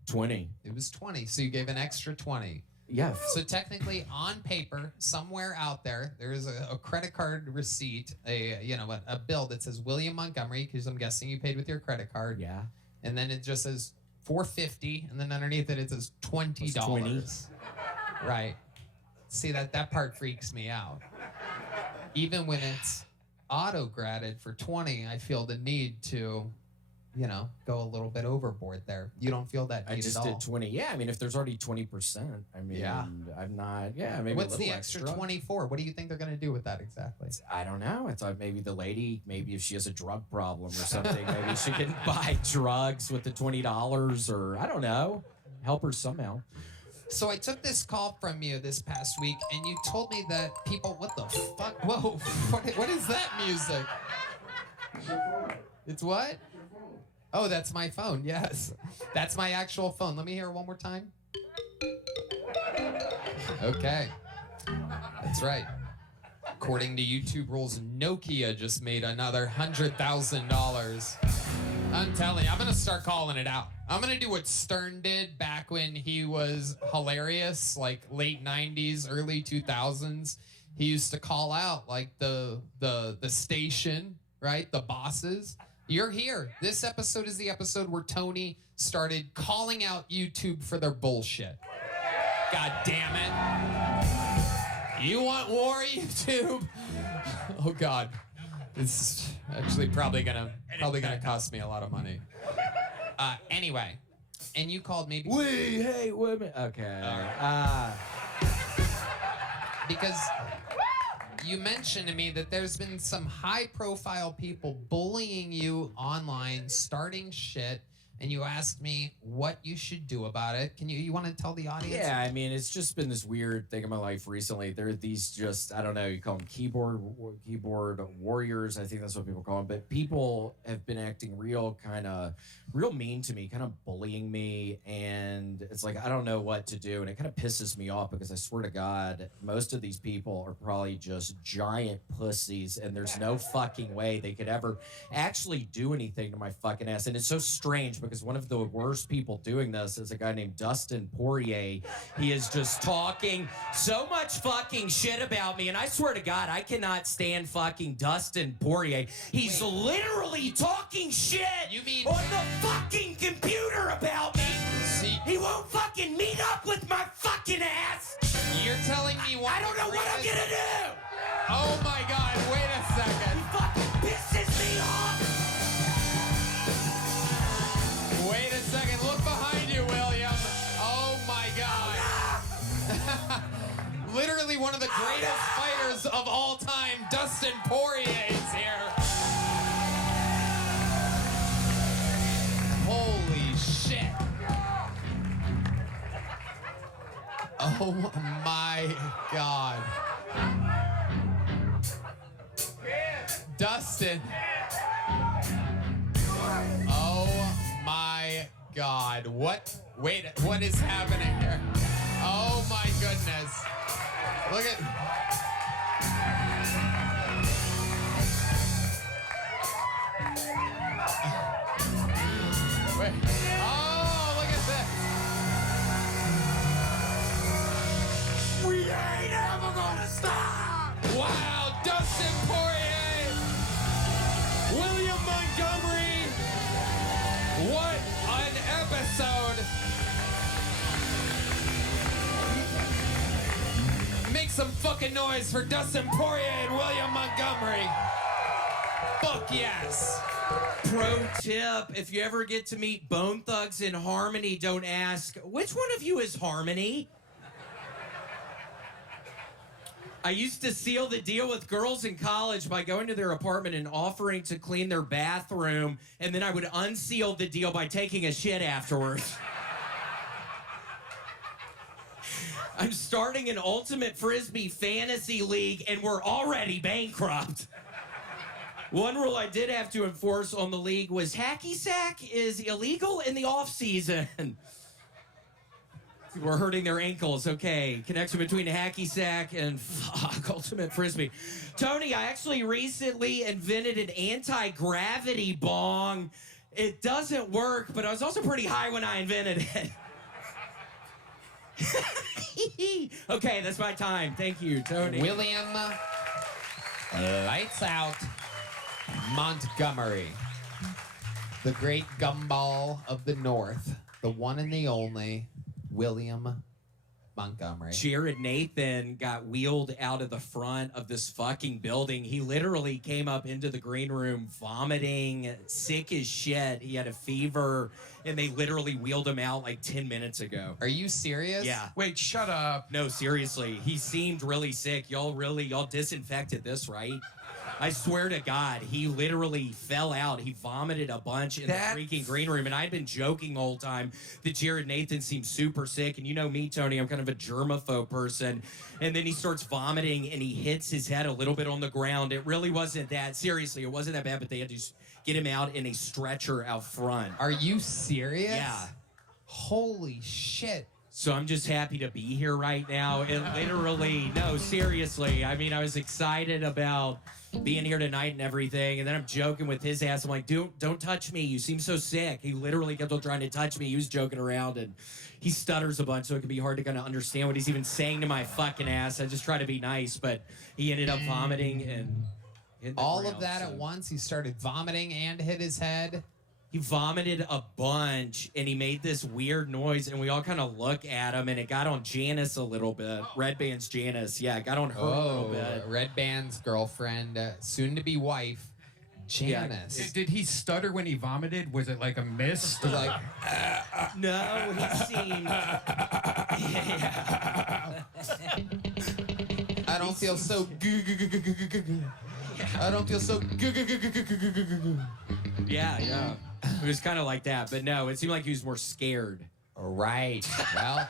20. It was 20. So you gave an extra 20. Yeah. So technically, on paper, somewhere out there, there is a credit card receipt, a bill that says William Montgomery, because I'm guessing you paid with your credit card. Yeah. And then it just says $450, and then underneath it says $20. 20. Right. See, that part freaks me out. Even when it's auto-graded for 20, I feel the need to, go a little bit overboard there. You don't feel that need I just at all. did 20. Yeah, I mean, if there's already 20%, I mean, Yeah. I'm not, maybe What's a the little extra 24? What do you think they're going to do with that exactly? I don't know. I thought maybe the lady, maybe if she has a drug problem or something, maybe she can buy drugs with the $20 or I don't know, help her somehow. So I took this call from you this past week, and you told me that people, what the fuck? Whoa, what is that music? It's what? Oh, that's my phone, yes. That's my actual phone. Let me hear it one more time. Okay. That's right. According to YouTube rules, Nokia just made another $100,000. I'm telling you, I'm gonna start calling it out. I'm gonna do what Stern did back when he was hilarious, like late 90s, early 2000s. He used to call out like the station, right? The bosses. You're here. This episode is the episode where Tony started calling out YouTube for their bullshit. God damn it. You want war, YouTube? Oh God. It's actually probably gonna cost me a lot of money. Anyway, and you called me We hate women. Okay. because you mentioned to me that there's been some high-profile people bullying you online, starting shit, and you asked me what you should do about it. You want to tell the audience? Yeah, I mean, it's just been this weird thing in my life recently. There are these just, I don't know, you call them keyboard warriors. I think that's what people call them. But people have been acting real mean to me, kind of bullying me. And it's like, I don't know what to do. And it kind of pisses me off because I swear to God, most of these people are probably just giant pussies. And there's no fucking way they could ever actually do anything to my fucking ass. And it's so strange because one of the worst people doing this is a guy named Dustin Poirier. He is just talking so much fucking shit about me, and I swear to God, I cannot stand fucking Dustin Poirier. He's literally talking shit on the fucking computer about me. See, He won't fucking meet up with my fucking ass. you're telling me one I don't know what I'm gonna do. Oh my God, wait a second. He fucking pisses me off. Wait a second, look behind you, William. Oh my God. Literally one of the greatest fighters of all time, Dustin Poirier, is here. Holy shit. Oh my God. Dustin. Oh my God. What is happening here? Oh my goodness. Look at. Wait. Oh, look at this. We ain't ever gonna stop. Wow, Dustin Poirier, William Montgomery, what an episode. Make some fucking noise for Dustin Poirier and William Montgomery. Fuck yes. Pro tip, if you ever get to meet Bone Thugs in Harmony, don't ask, which one of you is Harmony? I used to seal the deal with girls in college by going to their apartment and offering to clean their bathroom, and then I would unseal the deal by taking a shit afterwards. I'm starting an ultimate frisbee fantasy league, and we're already bankrupt. One rule I did have to enforce on the league was hacky sack is illegal in the off-season. People are hurting their ankles. Okay, connection between hacky sack and ultimate frisbee. Tony, I actually recently invented an anti-gravity bong. It doesn't work, but I was also pretty high when I invented it. Okay, that's my time. Thank you, Tony. William Lights Out Montgomery, the great gumball of the North, the one and the only William Montgomery. Jared Nathan got wheeled out of the front of this fucking building. He literally came up into the green room vomiting, sick as shit. He had a fever, and they literally wheeled him out like 10 minutes ago. Are you serious? Yeah. Wait, shut up. No, seriously. He seemed really sick. Y'all disinfected this, right? I swear to God, he literally fell out. He vomited a bunch in the freaking green room. And I'd been joking the whole time that Jared Nathan seemed super sick. And you know me, Tony, I'm kind of a germaphobe person. And then he starts vomiting and he hits his head a little bit on the ground. It really wasn't that, seriously, it wasn't that bad, but they had to get him out in a stretcher out front. Are you serious? Yeah. Holy shit. So I'm just happy to be here right now. It literally, no, seriously. I mean, I was excited about being here tonight and everything. And then I'm joking with his ass. I'm like, dude, don't touch me. You seem so sick. He literally kept on trying to touch me. He was joking around and he stutters a bunch, so it can be hard to kind of understand what he's even saying to my fucking ass. I just try to be nice, but he ended up vomiting and hit the All ground, of that at once. He started vomiting and hit his head. He vomited a bunch, and he made this weird noise, and we all kind of look at him, and it got on Janice a little bit. Redban's Janice. Yeah, it got on her a little bit. Redban's girlfriend, soon-to-be wife, Janice. Did he stutter when he vomited? Was it like a mist? Like, No, he seemed... Yeah. I don't feel so... I don't feel so... Yeah. It was kind of like that, but no, it seemed like he was more scared. Right. Well,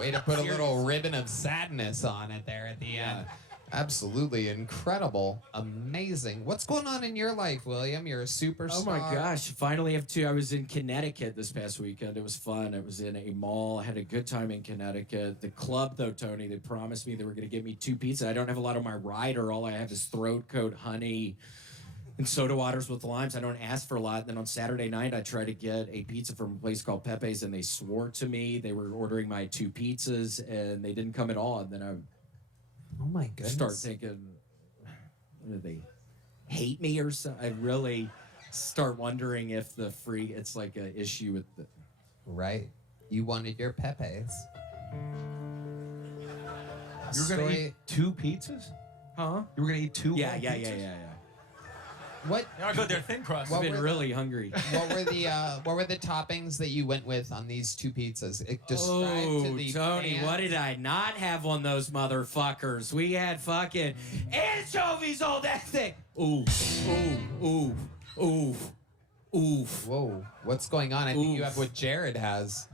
way to put a little ribbon of sadness on it there at the end. Absolutely incredible. Amazing. What's going on in your life, William? You're a superstar. Oh my gosh, finally have two. I was in Connecticut this past weekend. It was fun. I was in a mall. I had a good time in Connecticut. The club, though, Tony, they promised me they were going to give me 2 pizzas. I don't have a lot on my rider. All I have is throat coat, honey, and soda waters with limes. I don't ask for a lot. And then on Saturday night, I tried to get a pizza from a place called Pepe's, and they swore to me they were ordering my 2 pizzas, and they didn't come at all. And then I Oh my goodness. start thinking, do they hate me or something? I really start wondering if it's like an issue with the... Right. You wanted your Pepe's. You were gonna eat 2 pizzas? Huh? You were gonna eat 2? Yeah. What? I go there thin crust. I've been really hungry. What were the toppings that you went with on these 2 pizzas? Describe to the Tony, fans. what did I not have on those motherfuckers? We had fucking anchovies on that thing. Ooh. Whoa, what's going on? I think you have what Jared has.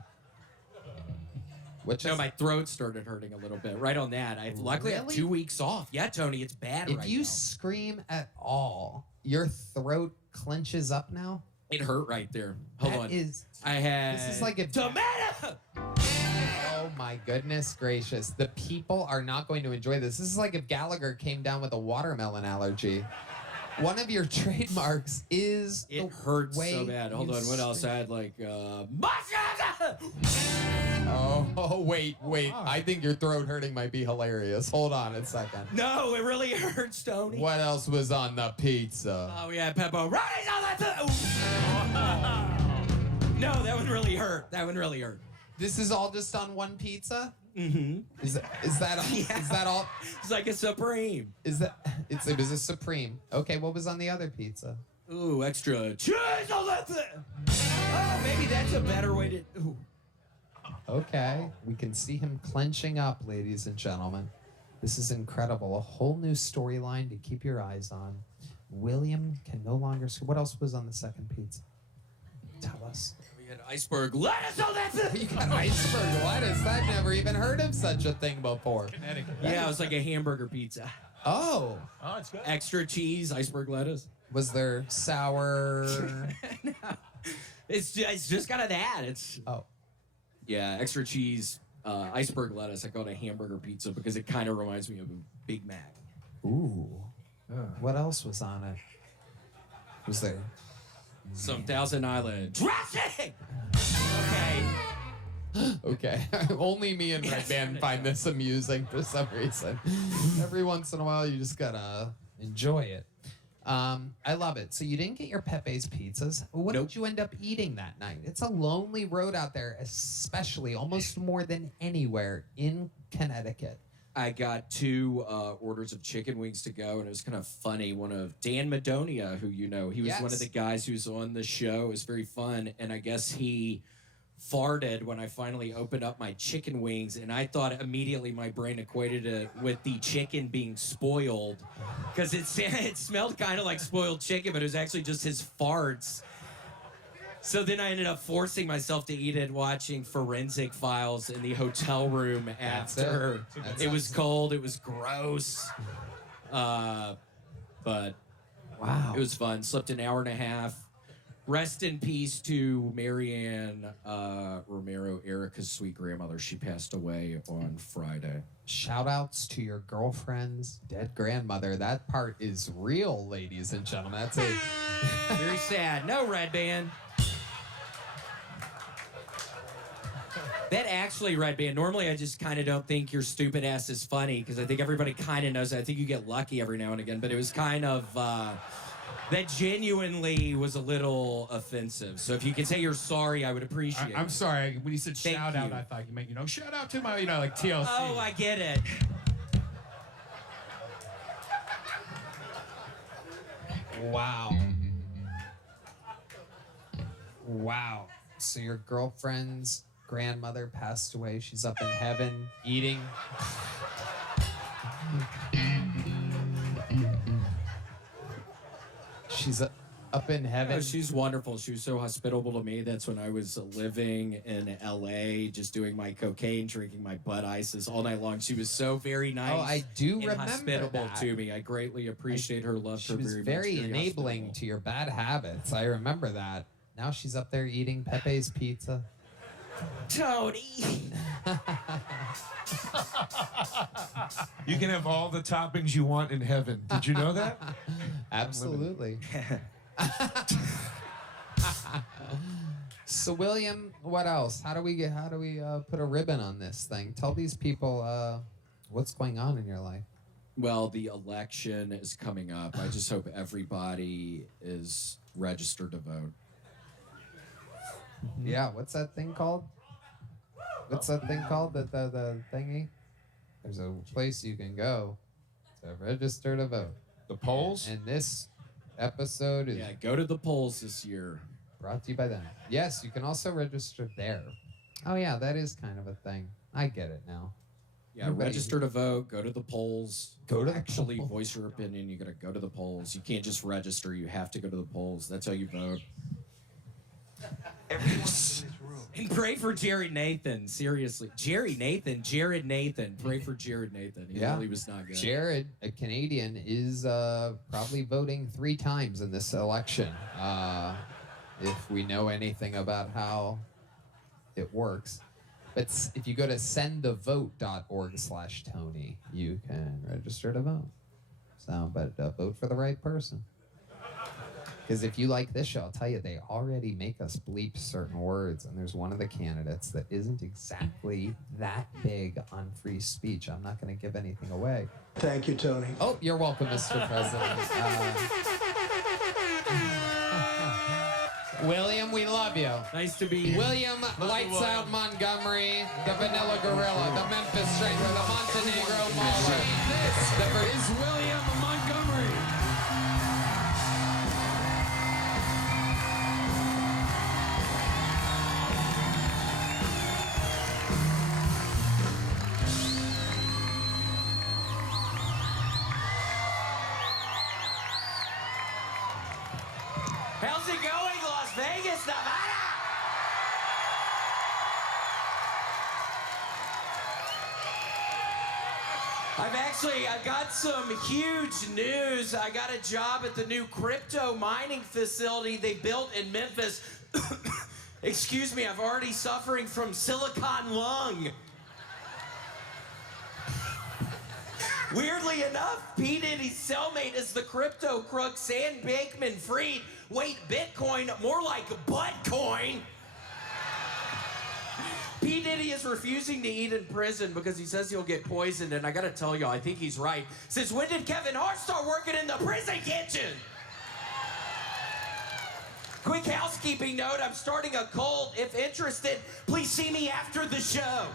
No, my throat started hurting a little bit. Right on that. I luckily have Really? 2 weeks off. Yeah, Tony, it's bad If right you now. scream at all, your throat clenches up now. It hurt right there. Hold That on. is- I had... This is like a tomato! Oh my goodness gracious. The people are not going to enjoy this. This is like if Gallagher came down with a watermelon allergy. One of your trademarks is It the hurts way so bad. Hold you on, what else? I scream. had like mushrooms! Oh, wait. I think your throat hurting might be hilarious. Hold on a second. No, it really hurts, Tony. What else was on the pizza? Oh, we had pepperoni on that. No, that one really hurt. This is all just on one pizza? Mm-hmm. Is that all? Yeah. Is that all? It's like a Supreme. It was a Supreme. Okay, what was on the other pizza? Ooh, extra cheese on that thing. Oh, maybe that's a better way to... Ooh. Okay, we can see him clenching up, ladies and gentlemen. This is incredible. A whole new storyline to keep your eyes on. William can no longer. What else was on the second pizza? Tell us. We had iceberg lettuce. Oh, that's it. You got iceberg lettuce. I've never even heard of such a thing before. Connecticut. Yeah, it was like a hamburger pizza. Oh, Oh, it's good. Extra cheese, iceberg lettuce. was there sour? No. It's just kind of that. Oh, Yeah, extra cheese, iceberg lettuce. I call it a hamburger pizza because it kind of reminds me of a Big Mac. ooh. What else was on it? Was there? Some Thousand Island dressing. Okay. Okay. Only me and Redban find this amusing for some reason. Every once in a while, you just gotta enjoy it. I love it. So you didn't get your Pepe's pizzas. What Nope. did you end up eating that night? It's a lonely road out there, especially almost more than anywhere in Connecticut. I got 2 orders of chicken wings to go, and it was kind of funny. One of Dan Madonia, who you know, he was one of Yes. the guys who's on the show. It was very fun, and I guess he farted when I finally opened up my chicken wings, and I thought immediately my brain equated it with the chicken being spoiled, because it smelled kind of like spoiled chicken, but it was actually just his farts. So then I ended up forcing myself to eat it, watching Forensic Files in the hotel room That's after. it. That's It it. was cold. It was gross. But Wow. it was fun. Slept an hour and a half. Rest in peace to Marianne Romero, Erica's sweet grandmother. She passed away on Friday. Shout outs to your girlfriend's dead grandmother. That part is real, ladies and gentlemen. That's it. Very sad. No, Redban. That actually, Redban, normally I just kind of don't think your stupid ass is funny because I think everybody kind of knows that. I think you get lucky every now and again, but it was kind of, that genuinely was a little offensive. So if you could say you're sorry, I would appreciate it. I'm sorry. When you said Thank shout out, you. I thought you meant, shout out to my, like TLC. Oh, I get it. Wow. Wow. So your girlfriend's grandmother passed away. She's up in heaven eating. She's up in heaven. Oh, she's wonderful. She was so hospitable to me. That's when I was living in LA, just doing my cocaine, drinking my Bud Ices all night long. She was so very nice. Oh, I do and remember hospitable that. to me. I greatly appreciate her love. She her was very, very much, enabling hospitable. to your bad habits. I remember that. Now she's up there eating Pepe's pizza. Tony. You can have all the toppings you want in heaven. Did you know that? Absolutely. So William, what else? How do we put a ribbon on this thing? Tell these people what's going on in your life. Well, the election is coming up. I just hope everybody is registered to vote. Yeah, what's that thing called? What's that thing called? The thingy? There's a place you can go to register to vote. The polls? And this episode is Yeah, go to the polls this year. brought to you by them. Yes, you can also register there. Oh yeah, that is kind of a thing. I get it now. Yeah, Everybody- register to vote. Go to the polls. Go to the actually polls. voice your opinion. You gotta go to the polls. You can't just register. You have to go to the polls. That's how you vote. And pray for Jared Nathan. Seriously, Jared Nathan. Pray for Jared Nathan. He Yeah. really was not good. Jared, a Canadian, is probably voting 3 times in this election. If we know anything about how it works. But if you go to sendthevote.org/Tony, you can register to vote. So, but vote for the right person. Because if you like this show, I'll tell you, they already make us bleep certain words, and there's one of the candidates that isn't exactly that big on free speech. I'm not going to give anything away. Thank you, Tony. Oh, you're welcome, Mr. President. William, we love you. Nice to be. William, Lights Out Montgomery, the Vanilla Gorilla, the Memphis Stranger, the Montenegro Mauler. This is William Montgomery. I've got some huge news. I got a job at the new crypto mining facility they built in Memphis. Excuse me, I'm already suffering from silicon lung. Weirdly enough, P. Diddy's cellmate is the crypto crook Sam Bankman-Fried. Wait, Bitcoin, more like Buttcoin. P. Diddy is refusing to eat in prison because he says he'll get poisoned, and I gotta tell y'all, I think he's right. Since when did Kevin Hart start working in the prison kitchen? Quick housekeeping note, I'm starting a cult. If interested, please see me after the show.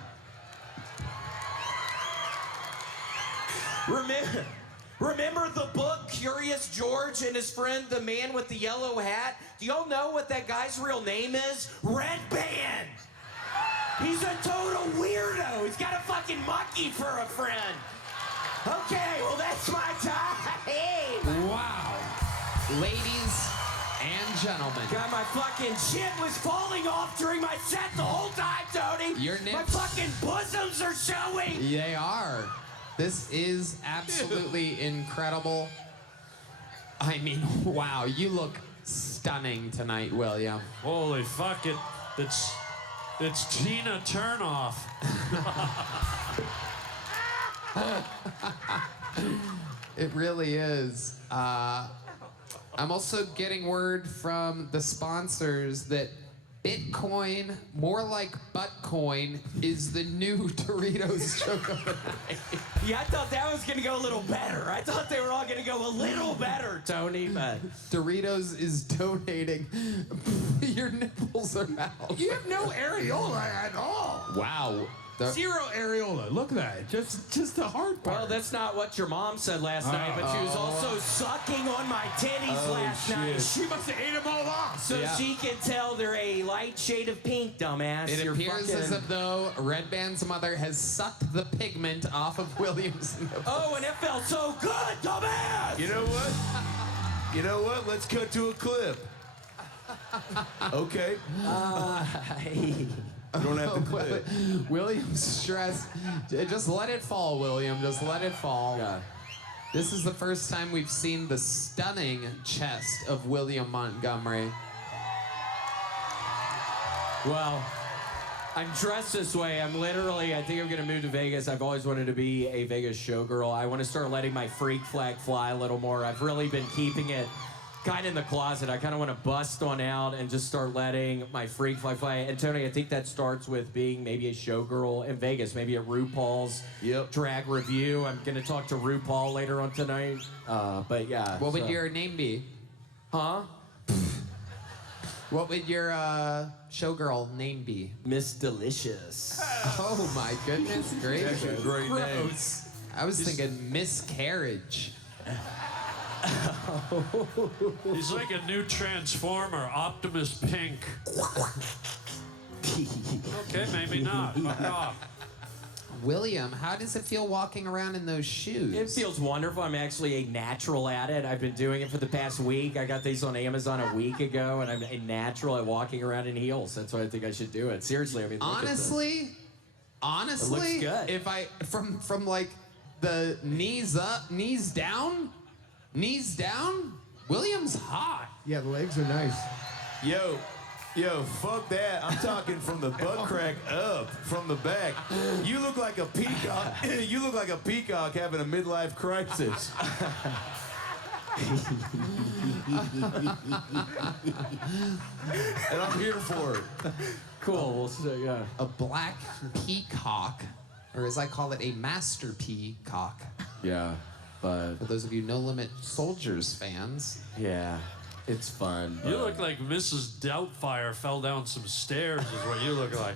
Remember the book Curious George and his friend, the man with the yellow hat? Do y'all know what that guy's real name is? Redban. He's a total weirdo. He's got a fucking monkey for a friend. Okay, well, that's my time. Wow. Ladies and gentlemen. God, my fucking shit was falling off during my set the whole time, Tony. Your My nips. fucking bosoms are showing. They are. This is absolutely incredible. I mean, wow, you look stunning tonight, William. Holy fuck it. It's Tina Turnoff. It really is. I'm also getting word from the sponsors that Bitcoin, more like Buttcoin, is the new Doritos chocolate. Yeah, I thought that was gonna go a little better. I thought they were all gonna go a little better, Tony, but... Doritos is donating. Your nipples are out. You have no areola at all. Wow. Zero areola. Look at that. Just the hard part. Well, that's not what your mom said last night, but she was also sucking on my titties last night. She must have ate them all off. So she can tell they're a light shade of pink, dumbass. It You're appears as if though Redban's mother has sucked the pigment off of William's nipple. Oh, and it felt so good, dumbass! You know what? You know what? Let's cut to a clip. Okay. You don't have to clip. William's stressed. Just let it fall, William. Just let it fall. Yeah. This is the first time we've seen the stunning chest of William Montgomery. Well, I'm dressed this way. I think I'm gonna move to Vegas. I've always wanted to be a Vegas showgirl. I want to start letting my freak flag fly a little more. I've really been keeping it kind of in the closet. I kind of want to bust on out and just start letting my freak flag fly. And Tony, I think that starts with being maybe a showgirl in Vegas, maybe at RuPaul's drag review. I'm gonna talk to RuPaul later on tonight. But yeah. What would your name be? Huh? What would your showgirl name be? Miss Delicious. Oh my goodness gracious. That's a great name. I was thinking miscarriage. He's like a new Transformer, Optimus Pink. Okay, maybe not. Fuck off. William, how does it feel walking around in those shoes? It feels wonderful. I'm actually a natural at it. I've been doing it for the past week. I got these on Amazon a week ago, and I'm a natural at walking around in heels. That's why I think I should do it. Seriously, I mean, look honestly, It looks good. if I from like the knees up, knees down, William's hot. Yeah, the legs are nice. Yo, fuck that. I'm talking from the butt crack up, from the back. You look like a peacock. You look like a peacock having a midlife crisis. And I'm here for it. Cool. So, yeah. A black peacock, or as I call it, a master peacock. Yeah, but For those of you No Limit Soldiers fans. yeah, it's fun. You look like Mrs. Doubtfire fell down some stairs, is what you look like.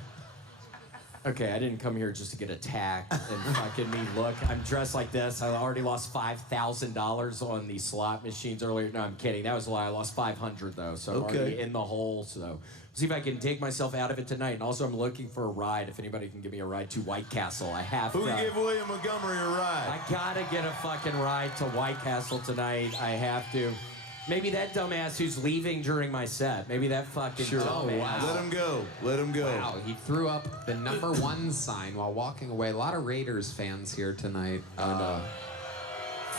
Okay, I didn't come here just to get attacked and fucking me look. I'm dressed like this. I already lost $5,000 on the slot machines earlier. No, I'm kidding. That was a lie. I lost 500 though, so I'm already in the hole. So see if I can take myself out of it tonight. And also, I'm looking for a ride. If anybody can give me a ride to White Castle, I have Who to. can give William Montgomery a ride? I gotta get a fucking ride to White Castle tonight. I have to. Maybe that dumbass who's leaving during my set. Maybe that fucking dumbass. wow. Let him go. Let him go. Wow, he threw up the #1 sign while walking away. A lot of Raiders fans here tonight.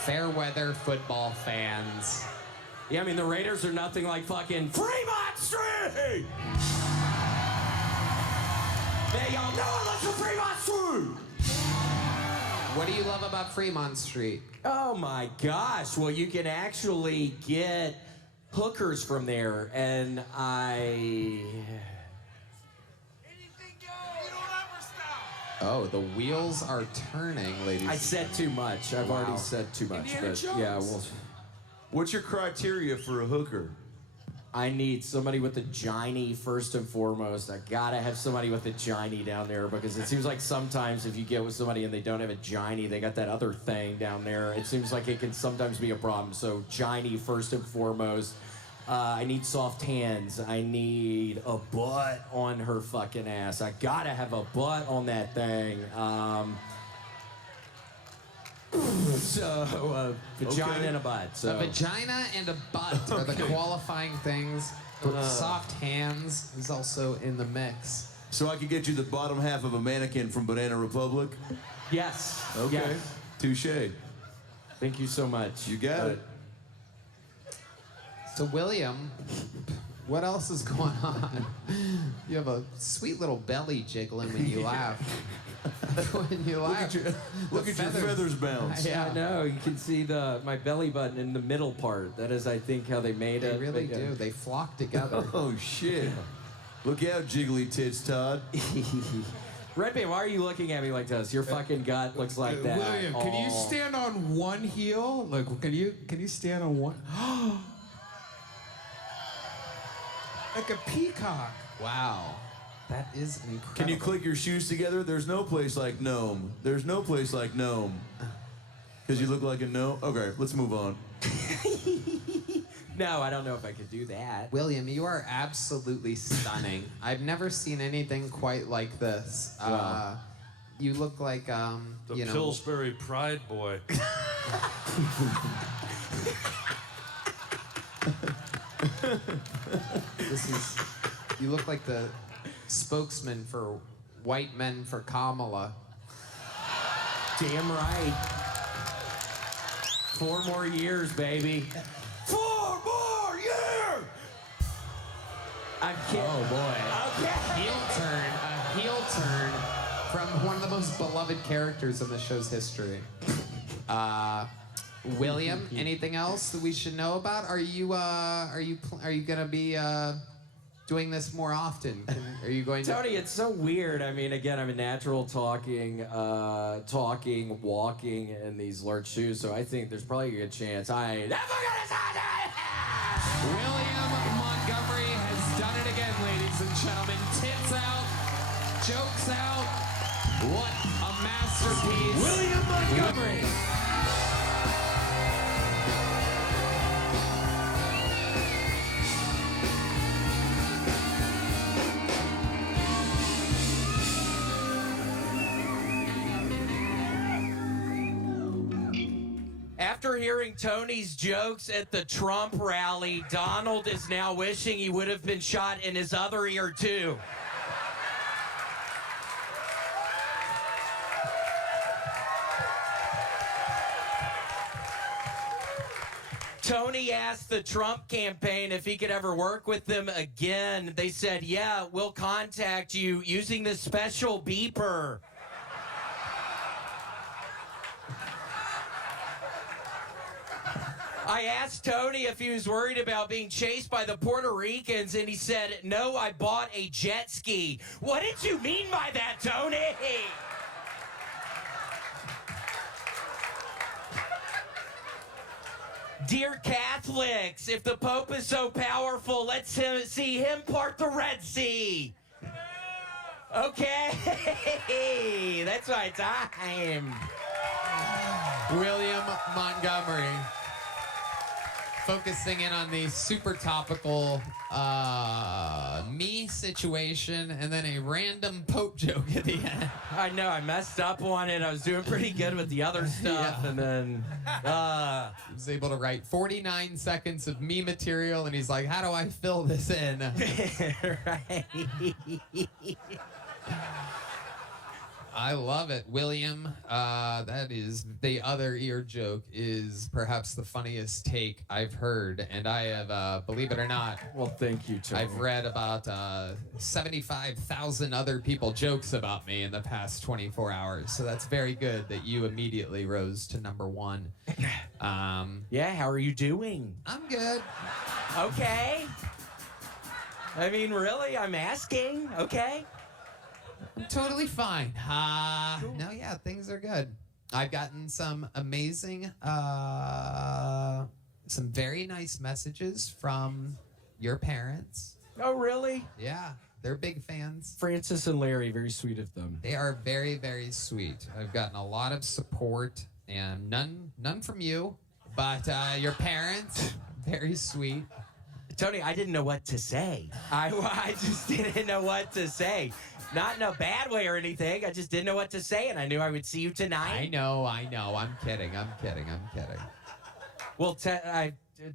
Fair weather football fans. Yeah, I mean, the Raiders are nothing like fucking Fremont Street! Hey, y'all know it looks for Fremont Street! What do you love about Fremont Street? Oh my gosh, well, you can actually get hookers from there, and Oh, the wheels are turning, ladies. I said too much. I've already said too much, Indiana but Jones. yeah, well, What's your criteria for a hooker? I need somebody with a giny first and foremost. I gotta have somebody with a giny down there because it seems like sometimes if you get with somebody and they don't have a giny, they got that other thing down there. It seems like it can sometimes be a problem. So giny first and foremost. I need soft hands. I need a butt on her fucking ass. I gotta have a butt on that thing. So, vagina Okay. and a butt. So. A vagina and a butt are the qualifying things. Soft hands is also in the mix. So I could get you the bottom half of a mannequin from Banana Republic? Yes. Okay. Yes. Touche. Thank you so much. You got it. So, William, what else is going on? You have a sweet little belly jiggling when you laugh. When you laugh. Look at your feathers bounce. Yeah, I know. You can see my belly button in the middle part. That is, I think, how they made They it. really But, do. They flock together. Oh, shit. Look out, jiggly tits, Todd. Redban, why are you looking at me like this? Your fucking gut looks like that. William, can you Oh. stand on one heel? Like, can you stand on one? Like a peacock. Wow. That is incredible. Can you click your shoes together? There's no place like Gnome. There's no place like Gnome. Because you look like a gnome? Okay, let's move on. No, I don't know if I could do that. William, you are absolutely stunning. I've never seen anything quite like this. Wow. You look like, The you know... Pillsbury Pride Boy. You look like the spokesman for White Men for Kamala. Damn right. 4 more years, baby. 4 more years! I'm kidding. Oh, boy. Okay. A heel turn from one of the most beloved characters in the show's history. William, anything else that we should know about? Are you gonna be doing this more often? Are you going to? Tony, it's so weird. I mean, again, I'm a natural talking, walking in these large shoes, so I think there's probably a good chance I ain't never gonna sign it! William Montgomery has done it again, ladies and gentlemen. Tits out, jokes out. What a masterpiece. William Montgomery! After hearing Tony's jokes at the Trump rally, Donald is now wishing he would have been shot in his other ear, too. Tony asked the Trump campaign if he could ever work with them again. They said, yeah, we'll contact you using this special beeper. I asked Tony if he was worried about being chased by the Puerto Ricans, and he said, no, I bought a jet ski. What did you mean by that, Tony? Dear Catholics, if the Pope is so powerful, let's see him part the Red Sea. Okay, that's my time. William Montgomery. focusing in on the super topical me situation and then a random Pope joke at the end. I know, I messed up on it. I was doing pretty good with the other stuff, and then He was able to write 49 seconds of me material, and he's like, how do I fill this in? right. I love it, William. That is the other ear joke is perhaps the funniest take I've heard, and I have, believe it or not, Well, thank you, Tony. I've read about 75,000 other people jokes about me in the past 24 hours. So that's very good that you immediately rose to number one. Yeah, how are you doing? I'm good. Okay. I mean, really, I'm asking. Okay. I'm totally fine. No, yeah, things are good. I've gotten some amazing, some very nice messages from your parents. Oh, really? Yeah, they're big fans. Francis and Larry, very sweet of them. They are very, very sweet. I've gotten a lot of support, and none from you, but your parents, very sweet. Tony, I didn't know what to say. I just didn't know what to say. Not in a bad way or anything. I just didn't know what to say, and I knew I would see you tonight. I know. I'm kidding. Well,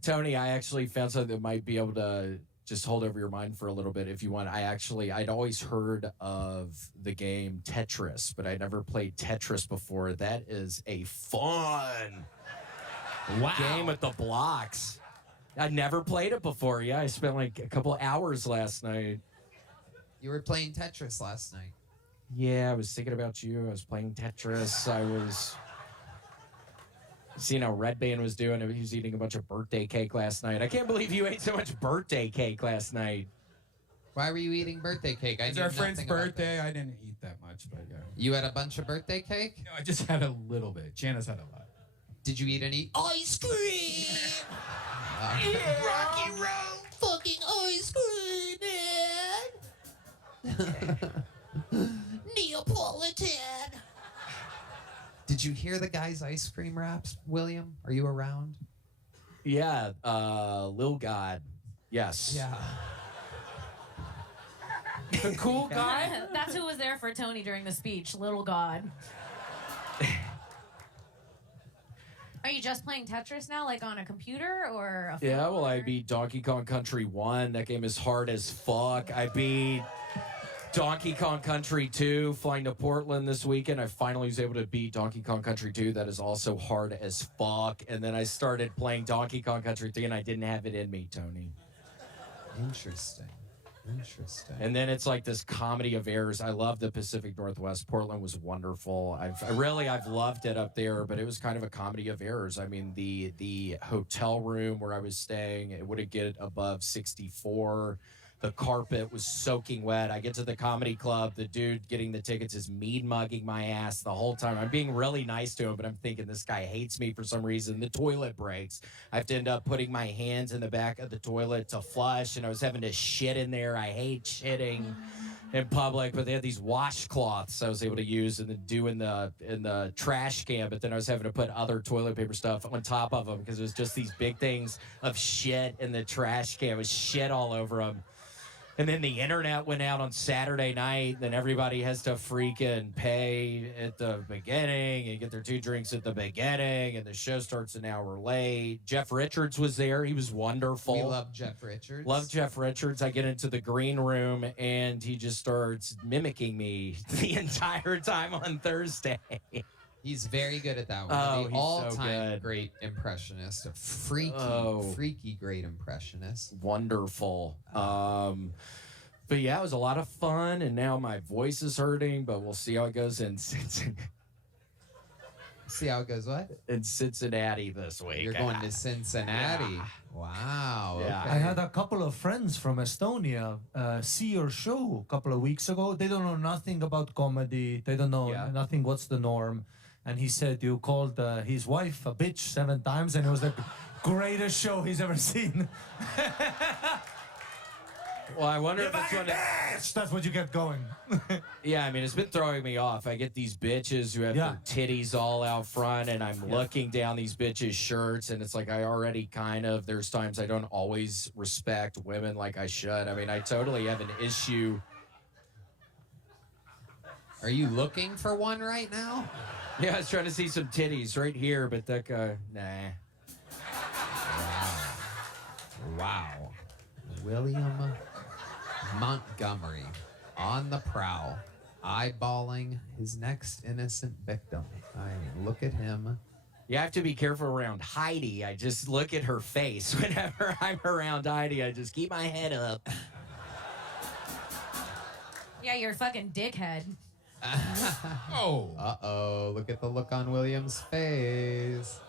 Tony, I actually found something that might be able to just hold over your mind for a little bit if you want. I'd always heard of the game Tetris, but I never played Tetris before. That is a fun game with the blocks. I'd never played it before. Yeah, I spent like a couple hours last night. You were playing Tetris last night. Yeah, I was thinking about you. I was playing Tetris. I was seeing how Redban was doing. He was eating a bunch of birthday cake last night. I can't believe you ate so much birthday cake last night. Why were you eating birthday cake? It's our friend's birthday. I didn't eat that much, but yeah. You had a bunch of birthday cake? No, I just had a little bit. Janice had a lot. Did you eat any ice cream? Rocky Road fucking ice cream, man. Neapolitan. Did you hear the guy's ice cream raps, William? Are you around? Yeah, Lil God. Yes. Yeah. The cool guy? That's who was there for Tony during the speech, Little God. Are you just playing Tetris now, like on a computer or a phone? Yeah, well, I beat Donkey Kong Country 1. That game is hard as fuck. I beat Donkey Kong Country 2, flying to Portland this weekend. I finally was able to beat Donkey Kong Country 2. That is also hard as fuck. And then I started playing Donkey Kong Country 3, and I didn't have it in me, Tony. Interesting. And then it's like this comedy of errors. I love the Pacific Northwest. Portland was wonderful. I've loved it up there, but it was kind of a comedy of errors. I mean, the hotel room where I was staying, it wouldn't get above 64. The carpet was soaking wet. I get to the comedy club. The dude getting the tickets is mean-mugging my ass the whole time. I'm being really nice to him, but I'm thinking this guy hates me for some reason. The toilet breaks. I have to end up putting my hands in the back of the toilet to flush, and I was having to shit in there. I hate shitting in public, but they had these washcloths I was able to use and then do in the trash can, but then I was having to put other toilet paper stuff on top of them because it was just these big things of shit in the trash can. It was shit all over them. And then the internet went out on Saturday night. Then everybody has to freaking pay at the beginning and get their 2 drinks at the beginning. And the show starts an hour late. Jeff Richards was there. He was wonderful. We love Jeff Richards. Love Jeff Richards. I get into the green room and he just starts mimicking me the entire time on Thursday. He's very good at that one. Oh, the he's all-time so great impressionist. A freaky great impressionist. Wonderful. But yeah, it was a lot of fun, and now my voice is hurting, but we'll see how it goes in Cincinnati. See how it goes what? In Cincinnati this week. You're going to Cincinnati. Yeah. Wow. Yeah. Okay. I had a couple of friends from Estonia see your show a couple of weeks ago. They don't know nothing about comedy. They don't know nothing what's the norm. And he said you called his wife a bitch 7 times, and it was the greatest show he's ever seen. Well, I wonder if it's one of... That's what you get going. Yeah, I mean, it's been throwing me off. I get these bitches who have their titties all out front, and I'm looking down these bitches' shirts, and it's like I already there's times I don't always respect women like I should. I mean, I totally have an issue. Are you looking for one right now? Yeah, I was trying to see some titties right here, but that guy, nah. Wow. William Montgomery on the prowl, eyeballing his next innocent victim. I mean, look at him. You have to be careful around Heidi. I just look at her face whenever I'm around Heidi. I just keep my head up. Yeah, you're a fucking dickhead. Oh. Uh-oh, look at the look on William's face.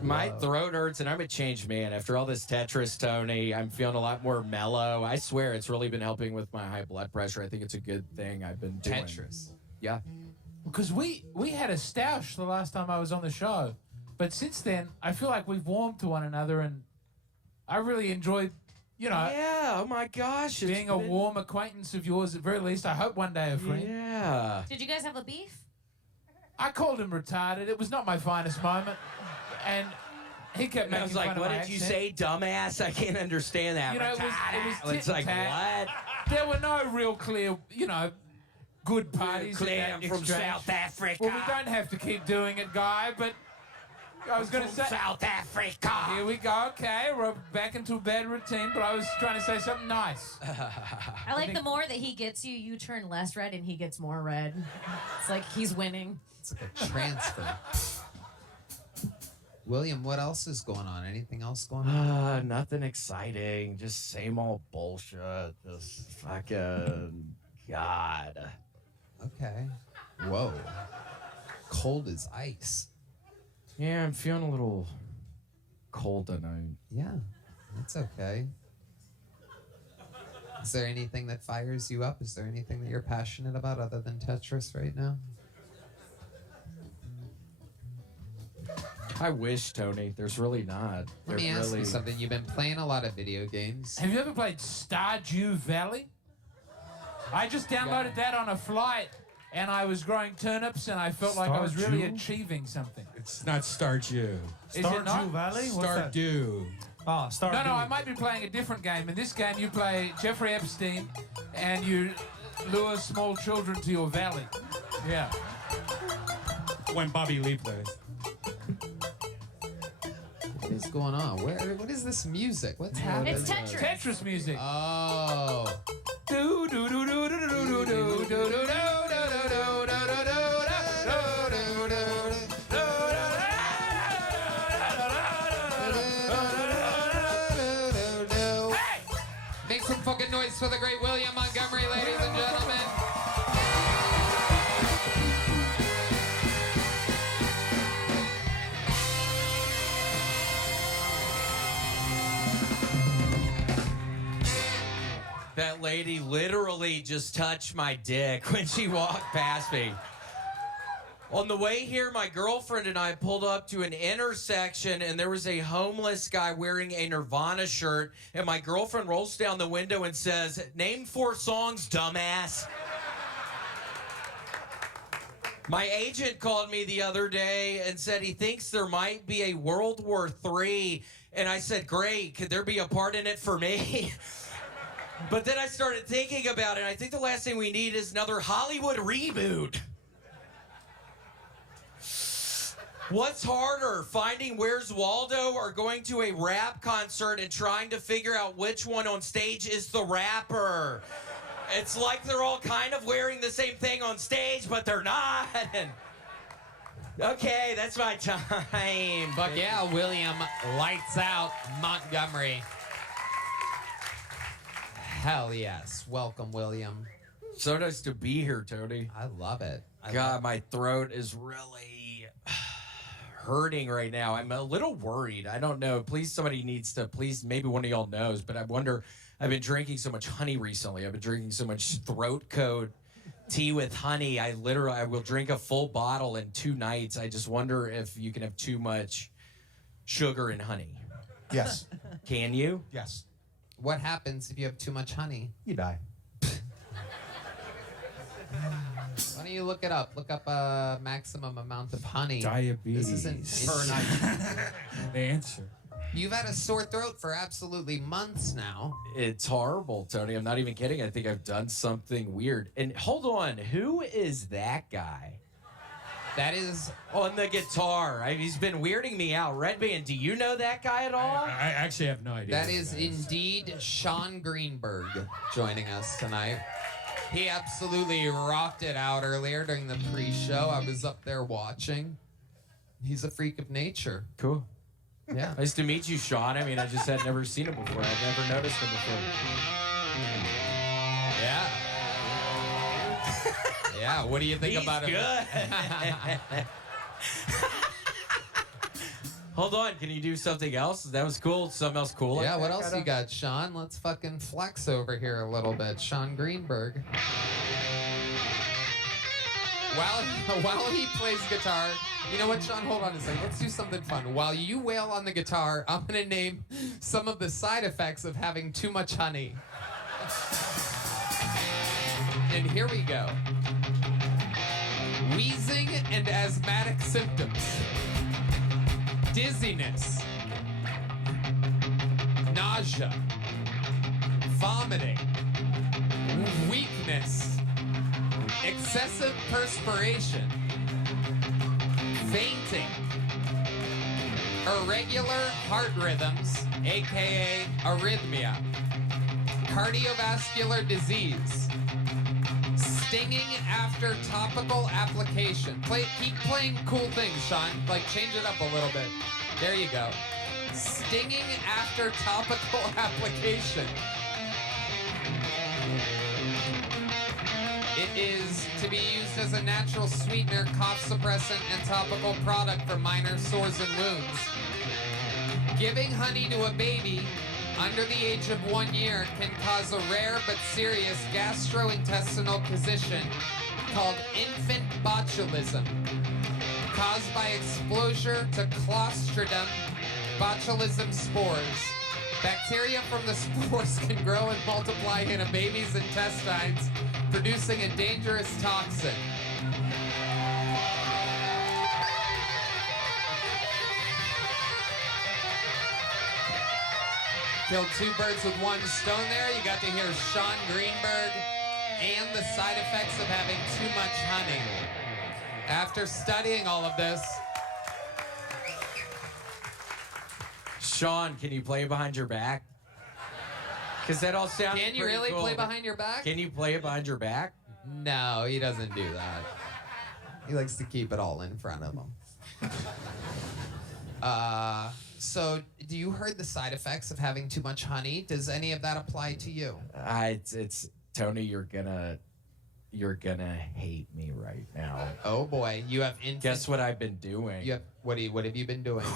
My throat hurts, and I'm a changed man. After all this Tetris, Tony, I'm feeling a lot more mellow. I swear it's really been helping with my high blood pressure. I think it's a good thing I've been doing. Tetris. Yeah. Because we had a stoush the last time I was on the show. But since then, I feel like we've warmed to one another, and I really enjoyed, Yeah, oh my gosh. being a warm acquaintance of yours at very least. I hope one day a friend. Yeah. Did you guys have a beef? I called him retarded. It was not my finest moment. And he kept And I making was like, fun of what my did you accent. say, dumbass? I can't understand that. You know, it was It's like, tit-tat. what? There were no real clear, good parties. in Clear, that I'm from exchange. South Africa. Well, we don't have to keep doing it, Guy, but I was going to say... South Africa. Here we go, okay, we're back into a bad routine, but I was trying to say something nice. I like the more that he gets you, you turn less red and he gets more red. It's like he's winning. It's like a transfer. William, what else is going on? Anything else going on? Nothing exciting. Just same old bullshit. Just fucking God. Okay. Whoa. Cold as ice. Yeah, I'm feeling a little cold tonight. Yeah, that's okay. Is there anything that fires you up? Is there anything that you're passionate about other than Tetris right now? I wish, Tony. There's really not. Let me ask you something. You've been playing a lot of video games. Have you ever played Stardew Valley? I just downloaded that on a flight, and I was growing turnips, and I felt like I was really achieving something. It's not Stardew. Is it not? Stardew Valley? What's that? Stardew. Ah, Stardew. No, I might be playing a different game. In this game, you play Jeffrey Epstein, and you lure small children to your valley. Yeah. When Bobby Lee plays. What is going on? What is this music? What's happening? It's Tetris. Tetris music. Oh. Do do do do do do do do do do do Make some fucking noise for the great William Montgomery, ladies and gentlemen. That lady literally just touched my dick when she walked past me. On the way here, my girlfriend and I pulled up to an intersection, and there was a homeless guy wearing a Nirvana shirt, and my girlfriend rolls down the window and says, "Name 4 songs, dumbass." My agent called me the other day and said he thinks there might be a World War III, and I said, great, could there be a part in it for me? But then I started thinking about it, and I think the last thing we need is another Hollywood reboot. What's harder, finding Where's Waldo or going to a rap concert and trying to figure out which one on stage is the rapper? It's like they're all kind of wearing the same thing on stage, but they're not. Okay, that's my time. Fuck yeah, William. Lights out, Montgomery. Hell yes. Welcome, William. So nice to be here, Tony. I love it. God, my throat is really hurting right now. I'm a little worried. I don't know. Please, somebody needs to, maybe one of y'all knows, but I wonder, I've been drinking so much honey recently. I've been drinking so much throat coat tea with honey. I will drink a full bottle in 2 nights. I just wonder if you can have too much sugar and honey. Yes. Can you? Yes. What happens if you have too much honey? You die. Why don't you look it up? Look up a maximum amount of honey. Diabetes. This isn't The answer. You've had a sore throat for absolutely months now. It's horrible, Tony. I'm not even kidding. I think I've done something weird. And hold on, who is that guy? That is on the guitar. He's been weirding me out. Redban, do you know that guy at all? I actually have no idea. That is indeed Sean Greenberg joining us tonight. He absolutely rocked it out earlier during the pre-show. I was up there watching. He's a freak of nature. Cool. Yeah. Nice to meet you, Sean. I mean, I just had never seen him before. I'd never noticed him before. Yeah. Yeah, what do you think about him? Good. Hold on, can you do something else? That was cool. Something else cool? Yeah, like what that, else kinda? you got, Sean? Let's fucking flex over here a little bit. Sean Greenberg. While he plays guitar, you know what, Sean? Hold on a second. Let's do something fun. While you wail on the guitar, I'm gonna name some of the side effects of having too much honey. And here we go. Wheezing and asthmatic symptoms. Dizziness. Nausea. Vomiting. Weakness. Excessive perspiration. Fainting. Irregular heart rhythms, aka arrhythmia. Cardiovascular disease. Stinging after topical application. Keep playing cool things, Sean. Like, change it up a little bit. There you go. Stinging after topical application. It is to be used as a natural sweetener, cough suppressant, and topical product for minor sores and wounds. Giving honey to a baby under the age of 1 year can cause a rare but serious gastrointestinal condition called infant botulism, caused by exposure to Clostridium botulism spores. Bacteria from the spores can grow and multiply in a baby's intestines, producing a dangerous toxin. Killed two birds with one stone there. You got to hear Sean Greenberg and the side effects of having too much honey. After studying all of this, Sean, can you play behind your back? Because that all sounds can you pretty really cool. play behind your back? Can you play it behind your back? No, he doesn't do that. He likes to keep it all in front of him. So, do you heard the side effects of having too much honey? Does any of that apply to you? It's Tony. You're gonna hate me right now. Oh boy, you have infant. Guess what I've been doing? You have what have you been doing?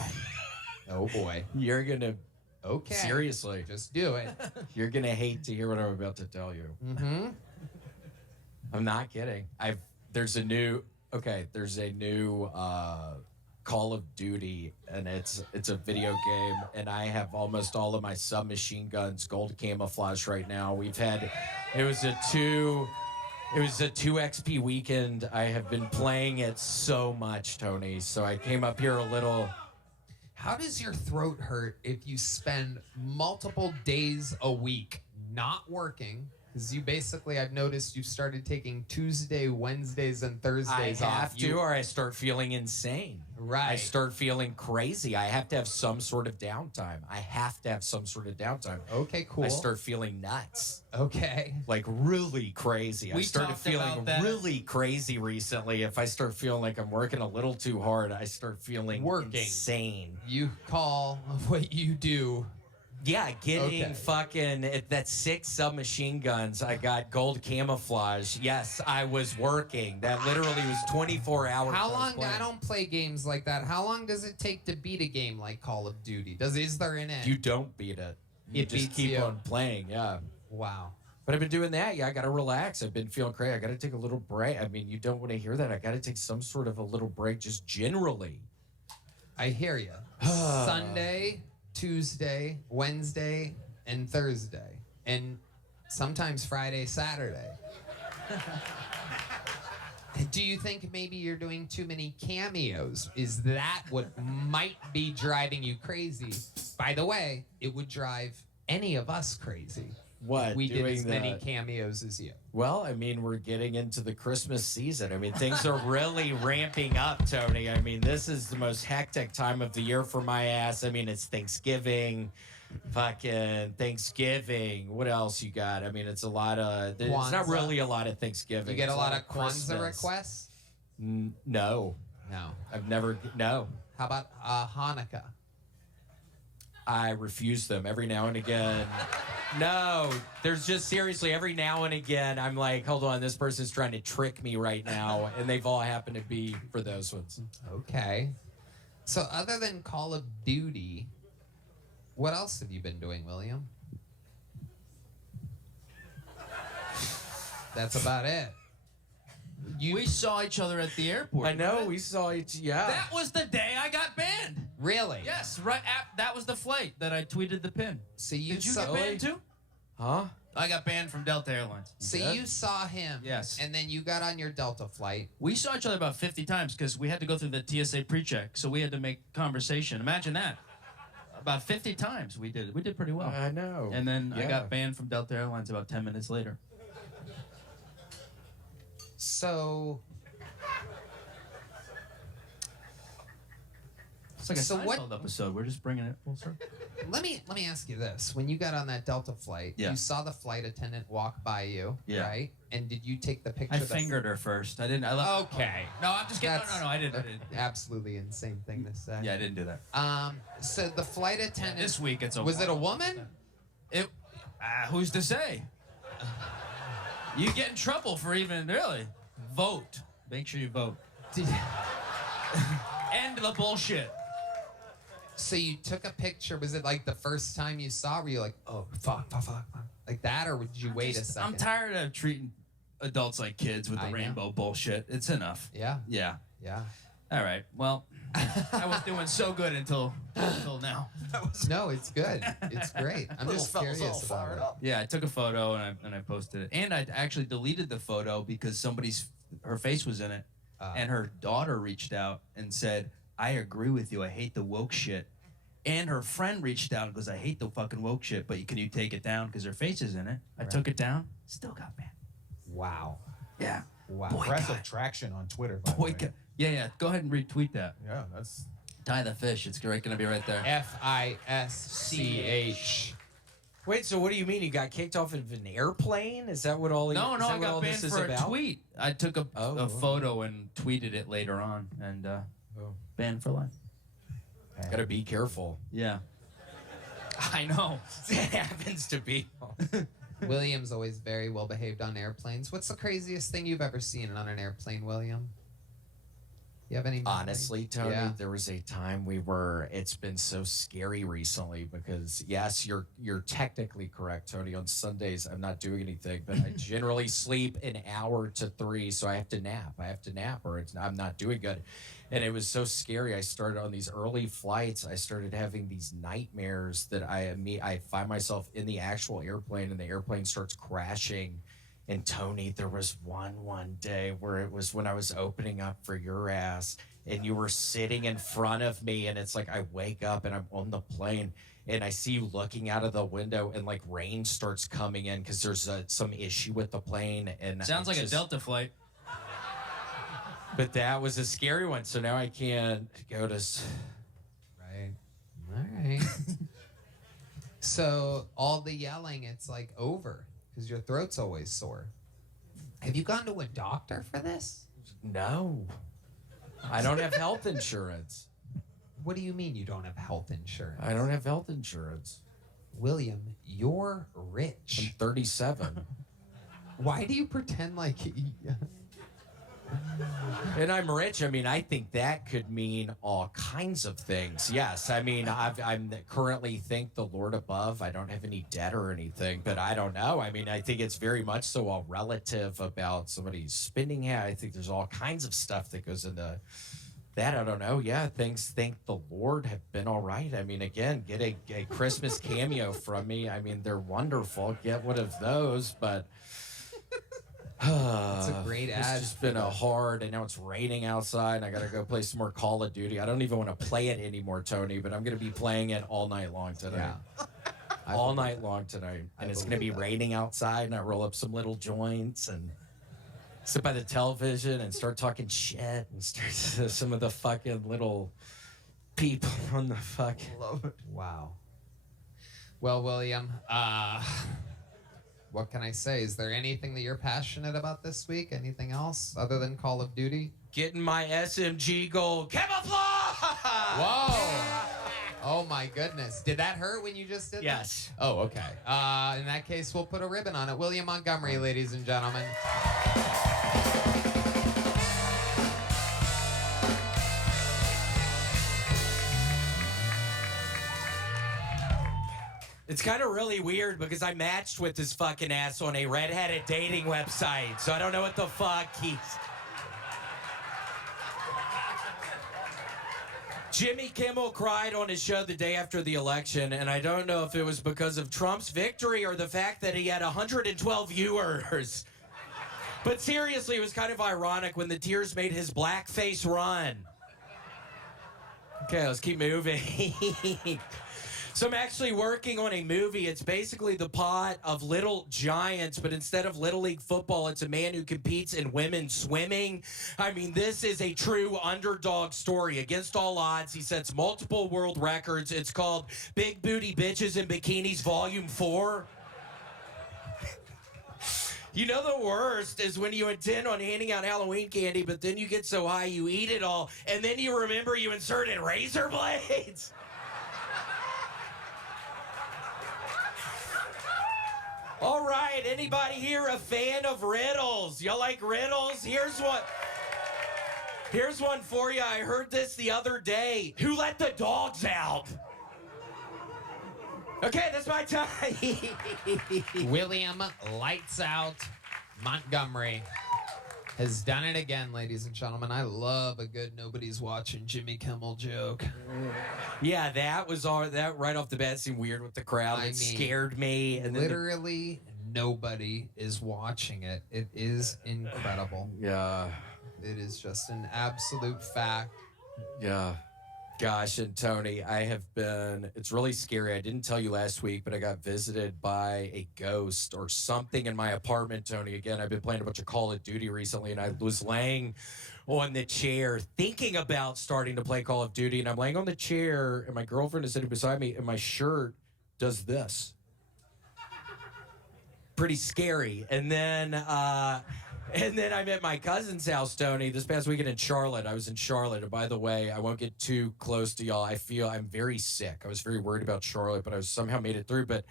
Oh boy. You're gonna. Okay. Seriously. Just do it. You're gonna hate to hear what I'm about to tell you. Mm-hmm. I'm not kidding. There's a new Call of Duty, and it's a video game, and I have almost all of my submachine guns gold camouflage right now. It was a 2 XP weekend. I have been playing it so much, Tony. So I came up here a little. How does your throat hurt if you spend multiple days a week not working? Because you basically, I've noticed you started taking Tuesday, Wednesdays, and Thursdays off. I have to, or I start feeling insane. Right. I start feeling crazy. I have to have some sort of downtime. Okay, cool. I start feeling nuts. Okay. Like really crazy. I started talked feeling about that. really crazy recently. If I start feeling like I'm working a little too hard, I start feeling insane. You call what you do. Yeah, getting fucking that 6 submachine guns. I got gold camouflage. Yes, I was working. That literally was 24 hours. How long? I don't play games like that. How long does it take to beat a game like Call of Duty? Is there an end? You don't beat it. You It just beats keep you. on playing. Yeah. Wow. But I've been doing that. Yeah, I got to relax. I've been feeling crazy. I got to take a little break. I mean, you don't want to hear that. I got to take some sort of a little break just generally. I hear you. Sunday, Tuesday, Wednesday, and Thursday, and sometimes Friday, Saturday. Do you think maybe you're doing too many cameos? Is that what might be driving you crazy? By the way, it would drive any of us crazy. What? We did doing as many cameos as you. Well, I mean, we're getting into the Christmas season. I mean, things are really ramping up, Tony. I mean, this is the most hectic time of the year for my ass. I mean, it's Thanksgiving. Fucking Thanksgiving. What else you got? I mean, it's a lot of. It's not really a lot of Thanksgiving. You get It's a lot of Kwanzaa Christmas. requests? No. No. I've never. No. How about Hanukkah? I refuse them every now and again. No, there's just seriously every now and again I'm like, hold on, this person's trying to trick me right now, and they've all happened to be for those ones. Okay. So other than Call of Duty, what else have you been doing, William? That's about it. We saw each other at the airport. I know, we saw each. Yeah. That was the day I got banned. Really? Yes, that was the flight that I tweeted the pin. So you Did you saw get banned too? Huh? I got banned from Delta Airlines. So you saw him. Yes. And then you got on your Delta flight. We saw each other about 50 times because we had to go through the TSA pre-check, so we had to make conversation. Imagine that. About 50 times we did. We did pretty well. I know. And then I Yeah. got banned from Delta Airlines about 10 minutes later. So It's like a So Seinfeld what- episode. We're just bringing it full circle. let me ask you this: when you got on that Delta flight, Yeah. you saw the flight attendant walk by you, Yeah. right? And did you take the picture? I of the fingered her first. I didn't. I left. Okay. No, I'm just kidding. That's No, I didn't. Absolutely insane thing to say. Yeah, I didn't do that. So the flight attendant. This week it's a. Was it a woman? It. Who's to say? You get in trouble for even really vote. Make sure you vote. End the bullshit. So you took a picture. Was it like the first time you saw? Were you like, oh fuck, like that, or did you wait a second? I'm tired of treating adults like kids with the I know. rainbow bullshit. It's enough. Yeah. Yeah. Yeah. All right. Well, I was doing so good until now. No, it's good. It's great. I'm just curious about it. Yeah, I took a photo and I posted it, and I actually deleted the photo because her face was in it, and her daughter reached out and said, "I agree with you. I hate the woke shit." And her friend reached out and goes, "I hate the fucking woke shit, but can you take it down because her face is in it?" I took it down. Still got banned. Wow. Yeah. Wow. Impressive traction on Twitter, by the way. Yeah. Go ahead and retweet that. Yeah, that's. Tie the fish. It's going to be right there. FISCH. Wait, so what do you mean? You got kicked off of an airplane? Is that what all? No, is that I what got all banned this is for a about? tweet. I took a photo and tweeted it later on, and banned for life. Gotta be careful. Yeah. I know. It happens to be. William's always very well behaved on airplanes. What's the craziest thing you've ever seen on an airplane, William? You have any memories? Honestly, Tony, Yeah. there was a time it's been so scary recently because yes, you're technically correct, Tony. On Sundays, I'm not doing anything, but I generally sleep an hour to 3, so I have to nap. Or I'm not doing good. And it was so scary. I started on these early flights. I started having these nightmares that I find myself in the actual airplane, and the airplane starts crashing. And Tony, there was one day where it was when I was opening up for your ass, and you were sitting in front of me, and it's like I wake up and I'm on the plane, and I see you looking out of the window, and like rain starts coming in because there's some issue with the plane. And Sounds like a Delta flight. But that was a scary one, so now I can't go to. Right. All right. So all the yelling, it's like over because your throat's always sore. Have you gone to a doctor for this? No. I don't have health insurance. What do you mean you don't have health insurance? I don't have health insurance. William, you're rich. I'm 37. Why do you pretend like... And I'm rich. I mean, I think that could mean all kinds of things. Yes, I mean, I'm currently, thank the Lord above, I don't have any debt or anything, but I don't know. I mean, I think it's very much so all relative about somebody's spending. I think there's all kinds of stuff that goes into That I don't know. Yeah, things, thank the Lord, have been all right. I mean, again, get a Christmas cameo from me. I mean, they're wonderful. Get one of those, but That's a great ad. It's just been a hard, and now it's raining outside, and I gotta go play some more Call of Duty. I don't even want to play it anymore, Tony, but I'm gonna be playing it all night long tonight. All night long tonight. And it's gonna be raining outside, and I roll up some little joints and sit by the television and start talking shit and start to some of the fucking little people on the fucking. Love it. Wow. Well, William, what can I say? Is there anything that you're passionate about this week? Anything else other than Call of Duty? Getting my SMG gold camouflage! Whoa! Oh my goodness. Did that hurt when you just did that? Yes. Oh, okay. In that case, we'll put a ribbon on it. William Montgomery, ladies and gentlemen. It's kind of really weird because I matched with this fucking ass on a redheaded dating website, so I don't know what the fuck he's... Jimmy Kimmel cried on his show the day after the election, and I don't know if it was because of Trump's victory or the fact that he had 112 viewers. But seriously, it was kind of ironic when the tears made his black face run. Okay, let's keep moving. So I'm actually working on a movie. It's basically the plot of Little Giants, but instead of Little League football, it's a man who competes in women's swimming. I mean, this is a true underdog story. Against all odds, he sets multiple world records. It's called Big Booty Bitches in Bikinis Volume 4. You know the worst is when you intend on handing out Halloween candy, but then you get so high you eat it all, and then you remember you inserted razor blades. All right, anybody here a fan of riddles? Y'all like riddles? Here's one for you. I heard this the other day. Who let the dogs out? Okay, that's my time. William Lights Out Montgomery has done it again, ladies and gentlemen. I love a good nobody's watching Jimmy Kimmel joke. Yeah, that was all. That right off the bat seemed weird with the crowd. It scared me. And literally nobody is watching it. It is incredible. Yeah. It is just an absolute fact. Yeah. Gosh, and Tony, it's really scary. I didn't tell you last week, but I got visited by a ghost or something in my apartment, Tony. Again, I've been playing a bunch of Call of Duty recently, and I was laying on the chair thinking about starting to play Call of Duty, and I'm laying on the chair, and my girlfriend is sitting beside me, and my shirt does this. Pretty scary. And then I'm at my cousin's house, Tony, this past weekend in Charlotte. I was in Charlotte. And by the way, I won't get too close to y'all. I feel I'm very sick. I was very worried about Charlotte, but I somehow made it through. But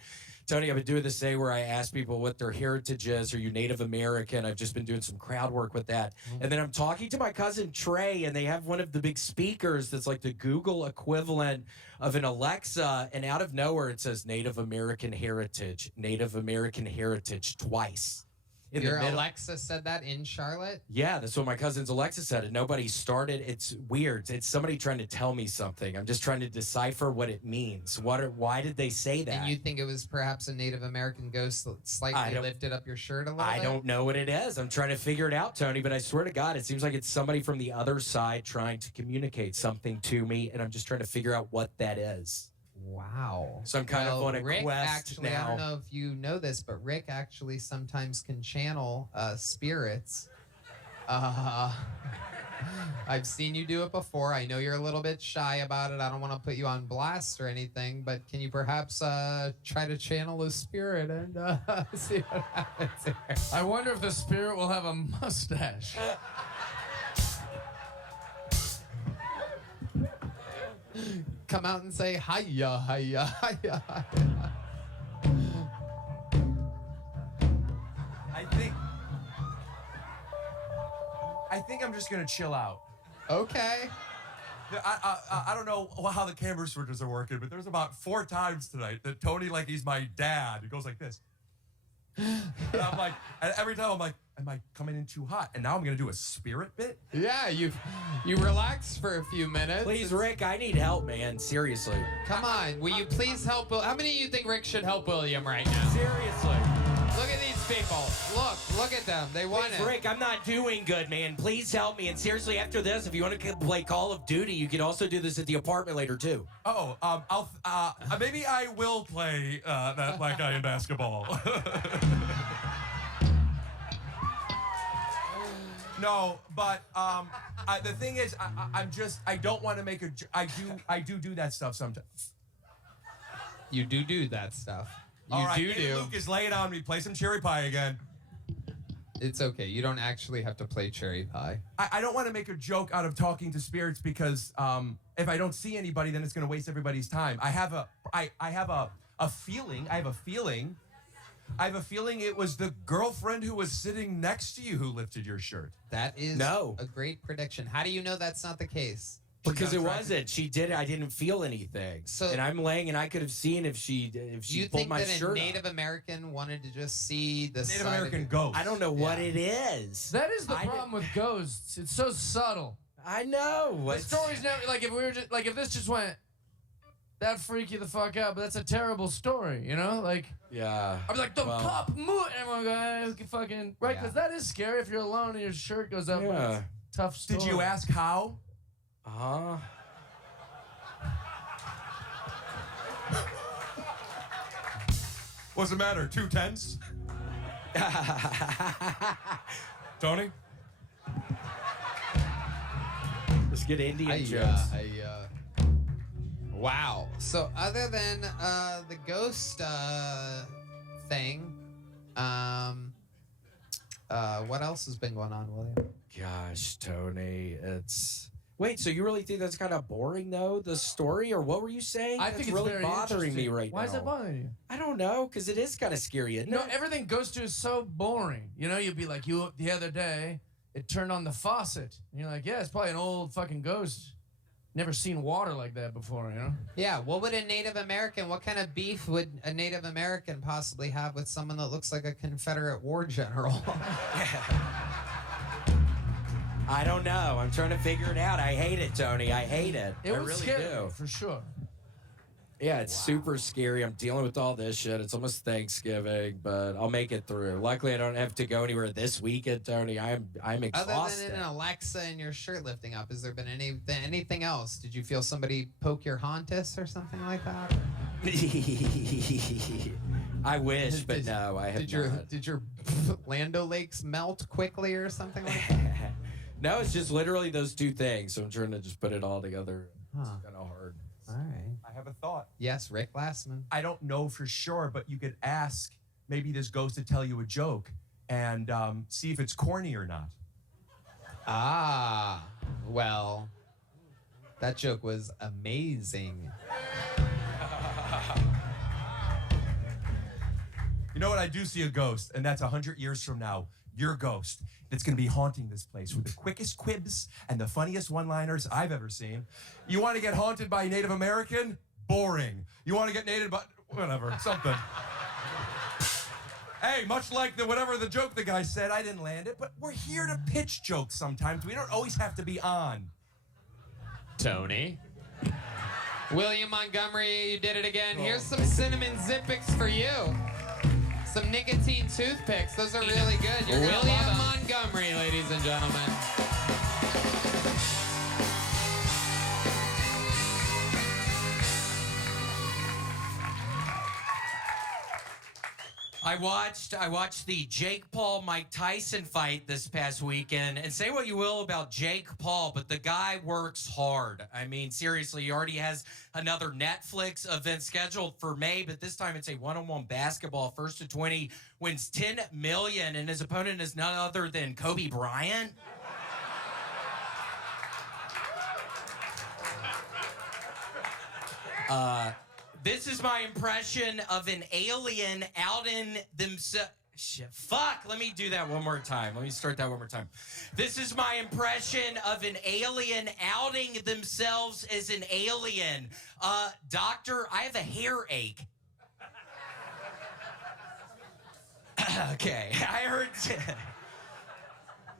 Tony, I've been doing this thing where I ask people what their heritage is. Are you Native American? I've just been doing some crowd work with that. And then I'm talking to my cousin Trey, and they have one of the big speakers that's like the Google equivalent of an Alexa. And out of nowhere, it says Native American heritage twice. Your Alexa said that in Charlotte? Yeah, that's what my cousin's Alexa said, and nobody started. It's weird. It's somebody trying to tell me something. I'm just trying to decipher what it means. Why did they say that? And you think it was perhaps a Native American ghost that slightly lifted up your shirt a little bit? I don't know what it is. I'm trying to figure it out, Tony, but I swear to God, it seems like it's somebody from the other side trying to communicate something to me, and I'm just trying to figure out what that is. Wow. So I'm kind of on a Rick quest actually, now. I don't know if you know this, but Rick actually sometimes can channel spirits. I've seen you do it before. I know you're a little bit shy about it. I don't want to put you on blast or anything, but can you perhaps try to channel a spirit and see what happens here? I wonder if the spirit will have a mustache. Come out and say hiya, hiya, hiya, hiya. I think I'm just gonna chill out. Okay. I don't know how the camera switches are working, but there's about 4 times tonight that Tony, like he's my dad, he goes like this. And I'm like, and every time I'm like, am I coming in too hot? And now I'm gonna do a spirit bit. Yeah, you relax for a few minutes. Please, Rick, I need help, man. Seriously. Come on, will you please help? How many of you think Rick should help William right now? Seriously. Look at these people. Look at them. They want Please, it. Rick, I'm not doing good, man. Please help me. And seriously, after this, if you want to play Call of Duty, you can also do this at the apartment later too. Oh, maybe I will play that black guy in basketball. No, but the thing is, I don't want to make a. I do that stuff sometimes. You do that stuff. You All right, do. Lucas, lay it on me. Play some cherry pie again. It's okay. You don't actually have to play cherry pie. I don't want to make a joke out of talking to spirits because if I don't see anybody, then it's going to waste everybody's time. I have a feeling. I have a feeling it was the girlfriend who was sitting next to you who lifted your shirt. That is No. a great prediction. How do you know that's not the case? Because it wasn't. She did it. I didn't feel anything. So- and I'm laying, and I could have seen if she Do you pulled think my that a shirt Native up. American wanted to just see the Native side American of ghost. I don't know what it is. That is the problem with ghosts. It's so subtle. I know. The story's never like if we were just, like if this just went, that'd freak you the fuck out. But that's a terrible story, you know? Like Yeah. I'd be like the cop move, and everyone go, who can fucking right? Because that is scary if you're alone and your shirt goes up. Yeah. It's a tough story. Did you ask how? What's the matter? 2 tenths? Tony? Let's get Indian jokes. Wow. So other than the ghost thing, what else has been going on, William? Gosh, Tony, it's... Wait, so you really think that's kind of boring, though, the story? Or what were you saying? I That's think it's really very bothering me interesting. right Why now. is it bothering you? I don't know, because it is kind of scary, isn't No, it? everything goes to is so boring. You know, you'd be like, the other day, it turned on the faucet. And you're like, yeah, it's probably an old fucking ghost. Never seen water like that before, you know? Yeah, what what kind of beef would a Native American possibly have with someone that looks like a Confederate war general? I don't know. I'm trying to figure it out. I hate it, Tony. I hate it. It I was really scary, do. for sure. Yeah, it's super scary. I'm dealing with all this shit. It's almost Thanksgiving, but I'll make it through. Luckily, I don't have to go anywhere this weekend, Tony. I'm exhausted. Other than an Alexa and your shirt lifting up, has there been anything else? Did you feel somebody poke your hauntus or something like that? I wish, but no, I have not. Did your Lando Lakes melt quickly or something like that? No, it's just literally those two things. So I'm trying to just put it all together. It's Huh. kind of hard. All right. I have a thought. Yes, Rick Glassman. I don't know for sure, but you could ask maybe this ghost to tell you a joke and see if it's corny or not. Ah, well, that joke was amazing. You know what? I do see a ghost, and that's 100 years from now. Your ghost that's going to be haunting this place with the quickest quibs and the funniest one-liners I've ever seen. You want to get haunted by a Native American? Boring. You want to get native by... whatever, something. Hey, much like whatever the joke the guy said, I didn't land it, but we're here to pitch jokes sometimes. We don't always have to be on. Tony. William Montgomery, you did it again. Here's some cinnamon Zippix for you. Some nicotine toothpicks. Those are really good. You're We'll William love 'em. Montgomery, ladies and gentlemen. I watched the Jake Paul Mike Tyson fight this past weekend, and say what you will about Jake Paul, but the guy works hard. I mean, seriously, he already has another Netflix event scheduled for May, but this time it's a one-on-one basketball. First to 20 wins $10 million, and his opponent is none other than Kobe Bryant. This is my impression of an alien out in themselves. Fuck, let me do that one more time. Let me start that one more time. This is my impression of an alien outing themselves as an alien. Doctor, I have a hair ache. Okay, I heard...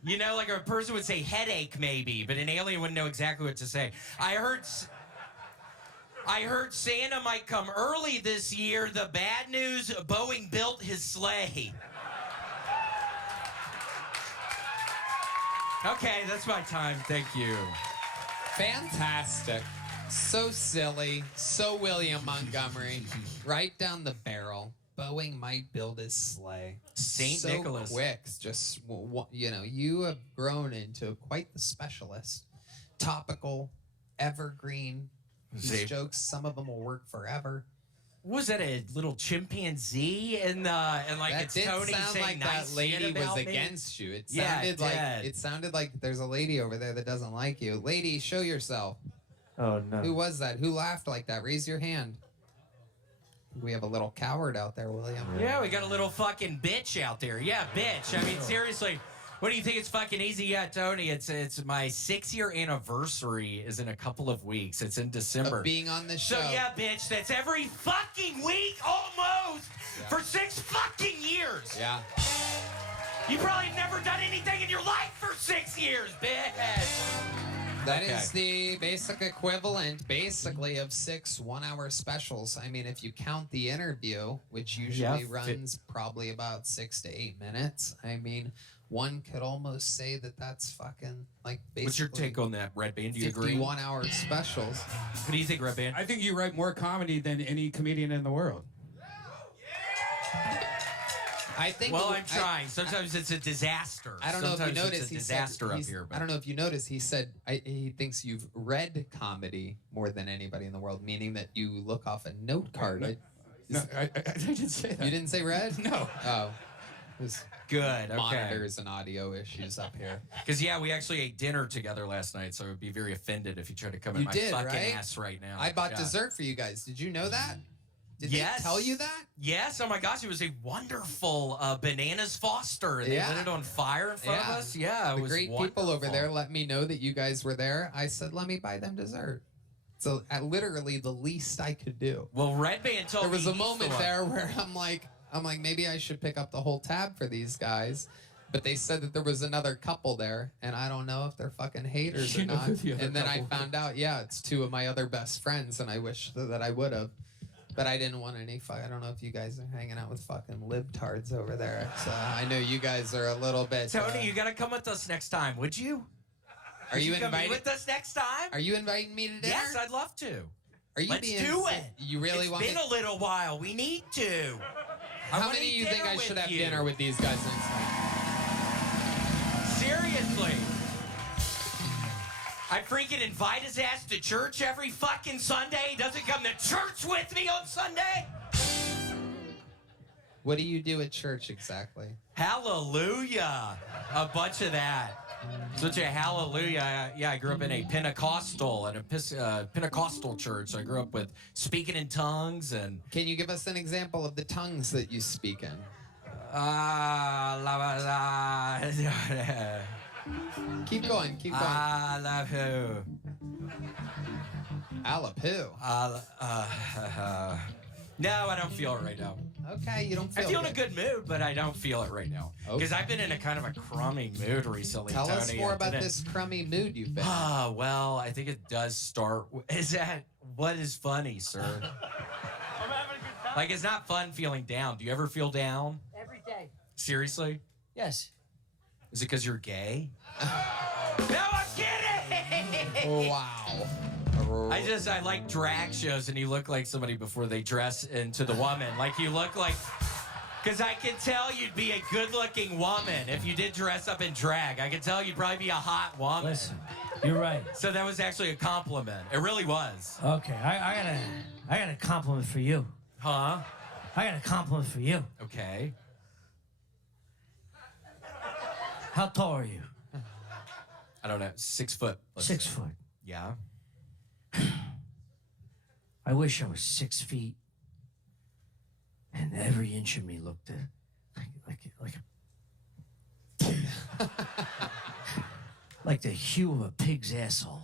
You know, like a person would say headache maybe, but an alien wouldn't know exactly what to say. I heard Santa might come early this year. The bad news, Boeing built his sleigh. Okay, that's my time. Thank you. Fantastic. So silly. So William Montgomery. Right down the barrel. Boeing might build his sleigh. Saint so Nicholas. Quick. Just, you know, you have grown into quite the specialist. Topical, evergreen. These jokes, some of them will work forever. Was that a little chimpanzee and like That it's did Tony sound saying like nice that lady shit was about me? against you. It Yeah, sounded it sounded like there's a lady over there that doesn't like you. Lady, show yourself. Oh no. Who was that? Who laughed like that? Raise your hand. We have a little coward out there, William. Yeah, we got a little fucking bitch out there. Yeah, bitch. I mean, seriously. What do you think? It's fucking easy. Yeah, Tony. It's my 6-year anniversary is in a couple of weeks. It's in December. Of being on this show. So yeah, bitch. That's every fucking week almost for 6 fucking years. Yeah. You probably never done anything in your life for 6 years, bitch. That is the basic equivalent, basically, of 6 one-hour specials. I mean, if you count the interview, which usually runs probably about 6 to 8 minutes, I mean, one could almost say that that's fucking, like, basically... What's your take on that, Redban? Do you agree? 51-hour specials. What do you think, Redban? I think you write more comedy than any comedian in the world. I think. Well, I'm trying. Sometimes it's a disaster. I don't know if you noticed. It's a disaster up here. I don't know if you noticed. He said he thinks you've read comedy more than anybody in the world, meaning that you look off a note card. No, I didn't say that. You didn't say read? No. Oh. There's good. Monitors and audio issues up here. Because yeah, we actually ate dinner together last night, so I would be very offended if you tried to come at You my did, fucking right? ass right now. I bought Yeah. dessert for you guys. Did you know that? Did Yes. they tell you that? Yes. Oh my gosh, it was a wonderful bananas Foster. And they lit it on fire in front of us. Yeah, it the was great wonderful. people over there let me know that you guys were there. I said, let me buy them dessert. So literally the least I could do. Well, Redban told me there was a he moment thought- there where I'm like, maybe I should pick up the whole tab for these guys. But they said that there was another couple there, and I don't know if they're fucking haters or You know not. who the other And then I couple found out, yeah, it's 2 of my other best friends, and I wish that I would have. But I didn't want any I don't know if you guys are hanging out with fucking libtards over there. So I know you guys are a little bit. Tony, you gotta come with us next time, would you? Are you Would come inviting with us next time? Are you inviting me to dinner? Yes, I'd love to. Are you Let's being do it. You really It's want been a little while. We need to. How many of you think I should have dinner with these guys next time? Seriously. I freaking invite his ass to church every fucking Sunday. He doesn't come to church with me on Sunday. What do you do at church exactly? Hallelujah. A bunch of that. Such a hallelujah. Yeah, I grew up in a Pentecostal Pentecostal church. I grew up with speaking in tongues and. Can you give us an example of the tongues that you speak in? Keep going. Keep going. Alapoo. Alapoo. No, I don't feel it right now. Okay, you don't feel I feel in good. a good mood, but I don't feel it right now. Because I've been in a kind of a crummy mood recently, Tell Tony. us more I about didn't- this crummy mood you've been in. Ah, well, I think it does start. Is that what is funny, sir? I'm having a good time. Like, it's not fun feeling down. Do you ever feel down? Every day. Seriously? Yes. Is it because you're gay? No, I'm kidding! Wow. I like drag shows and you look like somebody before they dress into the woman. Like you look like, because I can tell you'd be a good-looking woman if you did dress up in drag. I can tell you'd probably be a hot woman. Listen, you're right. So that was actually a compliment. It really was. Okay, I got a compliment for you. Huh? I got a compliment for you. Okay. How tall are you? I don't know. 6 foot. let's 6 say. foot. Yeah. I wish I was 6 feet, and every inch of me looked like the hue of a pig's asshole.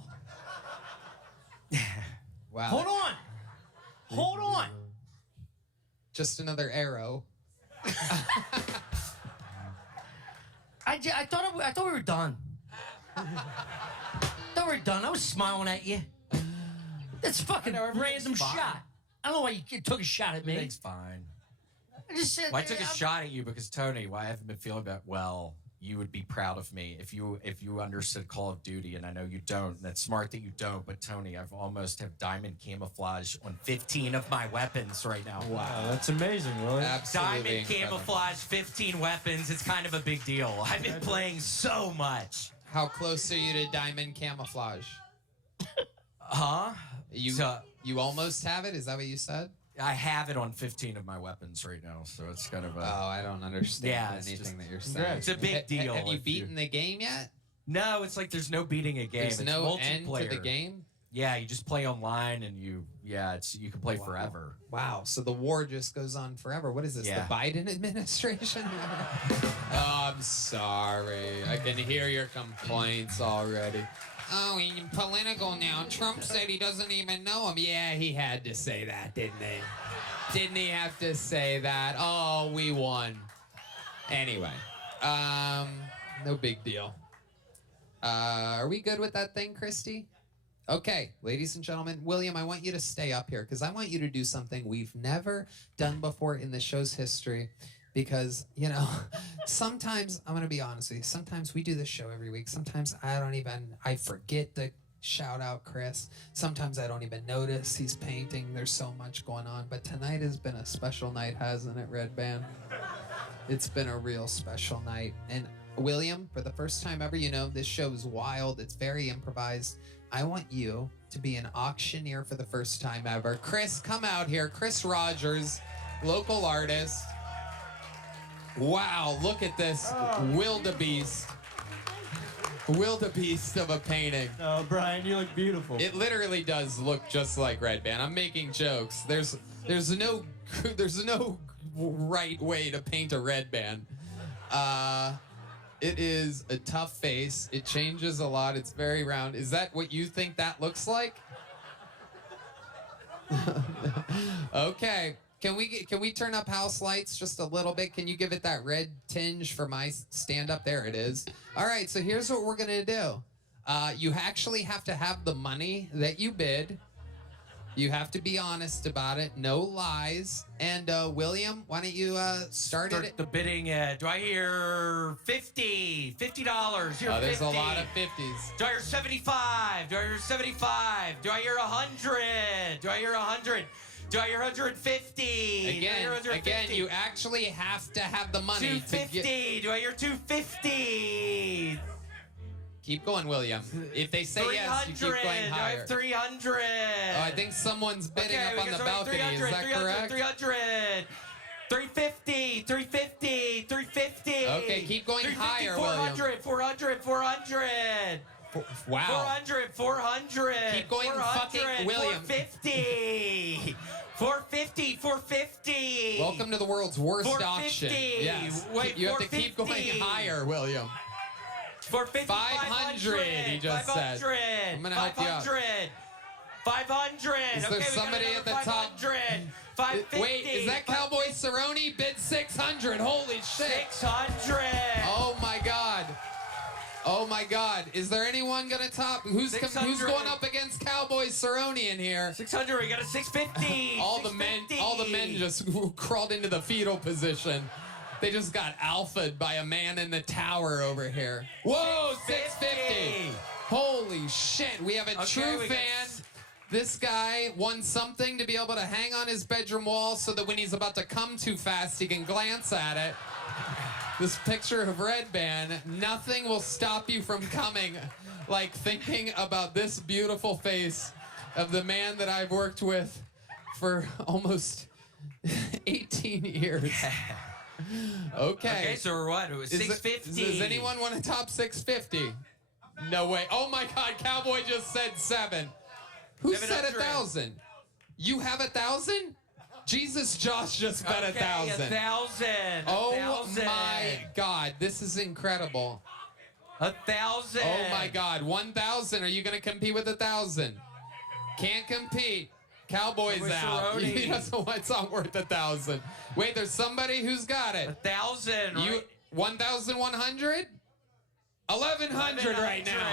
Wow. Hold on. Hold on. Just another arrow. I thought we were done. Thought we were done. I was smiling at you. That's fucking random shot. I don't know why you took a shot at me. Everything's fine. I just said. Well, I took a shot at you because Tony, why I haven't been feeling that well. You would be proud of me if you understood Call of Duty, and I know you don't. And that's smart that you don't. But Tony, I've almost have diamond camouflage on 15 of my weapons right now. Wow, that's amazing, really. Absolutely Diamond incredible. camouflage, 15 weapons. It's kind of a big deal. I've been playing so much. How close are you to diamond camouflage? Huh? You almost have it? Is that what you said? I have it on 15 of my weapons right now, so it's kind of a... Oh, I don't understand anything that you're saying. It's a big deal. Have you beaten the game yet? No, it's like there's no beating a game. There's it's no end multiplayer. to the game? Yeah, you just play online and you can play forever. Wow, so the war just goes on forever. What is this, Yeah. the Biden administration? Oh, I'm sorry. I can hear your complaints already. Oh, he's political now. Trump said he doesn't even know him. Yeah, he had to say that, didn't he? Didn't he have to say that? Oh, we won. Anyway, no big deal. Are we good with that thing, Christy? Okay, ladies and gentlemen, William, I want you to stay up here because I want you to do something we've never done before in the show's history. Because, you know, sometimes, I'm going to be honest with you, sometimes we do this show every week. Sometimes I forget to shout out Chris. Sometimes I don't even notice he's painting. There's so much going on. But tonight has been a special night, hasn't it, Redban? It's been a real special night. And William, for the first time ever, you know, this show is wild. It's very improvised. I want you to be an auctioneer for the first time ever. Chris, come out here. Chris Rogers, local artist. Wow, look at this wildebeest. Wildebeest of a painting. Oh, Brian, you look beautiful. It literally does look just like Redban. I'm making jokes. There's no right way to paint a Redban. It is a tough face. It changes a lot. It's very round. Is that what you think that looks like? Okay. Can we turn up house lights just a little bit? Can you give it that red tinge for my stand-up? There it is. All right, so here's what we're going to do. You actually have to have the money that you bid. You have to be honest about it. No lies. And, William, why don't you start it? The bidding. Do I hear $50? $50. Hear There's 50. a lot of 50s. Do I hear 75? Do I hear 75? Do I hear 100? Do I hear 100? Do I hear 150? Again, you actually have to have the money 250. Do I hear 250? Keep going, William. If they say yes, you keep going Do I higher. have 300? Oh, I think someone's bidding Okay, up on the balcony. 300, Is that 300, correct? 300. 350, 350, 350. Okay, keep going 350, higher, 400, 400, 400. Wow. 400, 400. Keep going, 400, fucking William. 450. 450, 450. Welcome to the world's worst 450. auction. Yes. Wait, you have to keep going 450. higher, William. 450, 500, he just 500, said. I'm gonna help you out. 500. Is there Okay, somebody we got at the top? 500. 550. Wait, is that Cowboy Cerrone? Bid 600. Holy shit. 600. Oh my God. Oh my God. Is there anyone gonna top? Who's 600. going up against Cowboy Cerrone in here? 600. We got a 650. All the men just crawled into the fetal position. They just got alphaed by a man in the tower over here. Whoa, 650. Holy shit. We have a true fan. This guy won something to be able to hang on his bedroom wall so that when he's about to come too fast, he can glance at it. This picture of Redban, nothing will stop you from coming, like thinking about this beautiful face of the man that I've worked with for almost 18 years. Okay, so we're what? It was 650. Does anyone want to top 650? No way. Oh my God, Cowboy just said 7. Who said 1,000? You have 1,000? Jesus, Josh just bet 1,000. 1,000. Oh my God, this is incredible. 1,000. Oh my God, 1,000. Are you going to compete with 1,000? Can't compete. Cowboy's out. He doesn't want. It's not worth 1,000. Wait, there's somebody who's got it. 1,000. 1,100? 1,100 right now.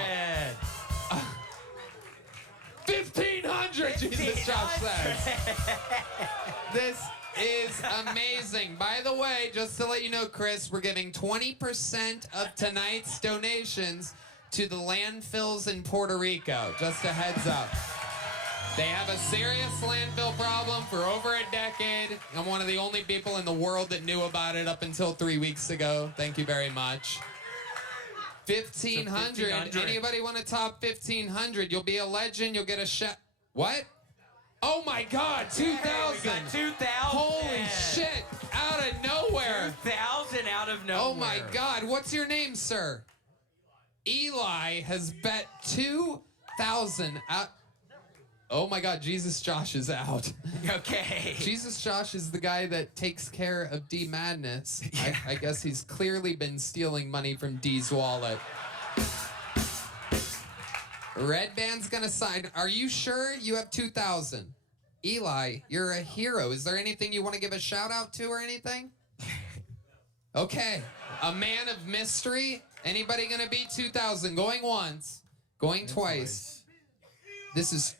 1,500, Jesus Josh says. This is amazing. By the way, just to let you know, Chris, we're giving 20% of tonight's donations to the landfills in Puerto Rico. Just a heads up. They have a serious landfill problem for over a decade. I'm one of the only people in the world that knew about it up until 3 weeks ago. Thank you very much. 1,500. Anybody want to top 1,500? You'll be a legend. You'll get a shot. What? Oh my God, 2,000. We got 2,000. Holy shit, out of nowhere. 2,000 out of nowhere. Oh my God, what's your name, sir? Eli has bet 2,000 out. Oh my God, Jesus Josh is out. Okay. Jesus Josh is the guy that takes care of D Madness. I guess he's clearly been stealing money from D's wallet. Redban's gonna sign. Are you sure you have 2,000? Eli, you're a hero. Is there anything you want to give a shout out to or anything? Okay. A man of mystery. Anybody gonna beat 2,000? Going once. Going twice. This is,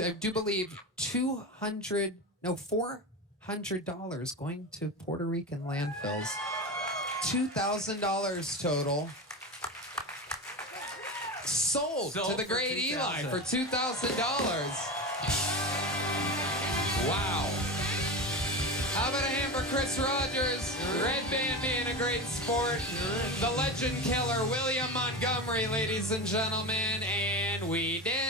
I do believe, $400 going to Puerto Rican landfills. $2,000 total. Sold to the great Eli for $2,000. Wow. How about a hand for Chris Rogers? Redban being a great sport. The legend killer, William Montgomery, ladies and gentlemen. And we did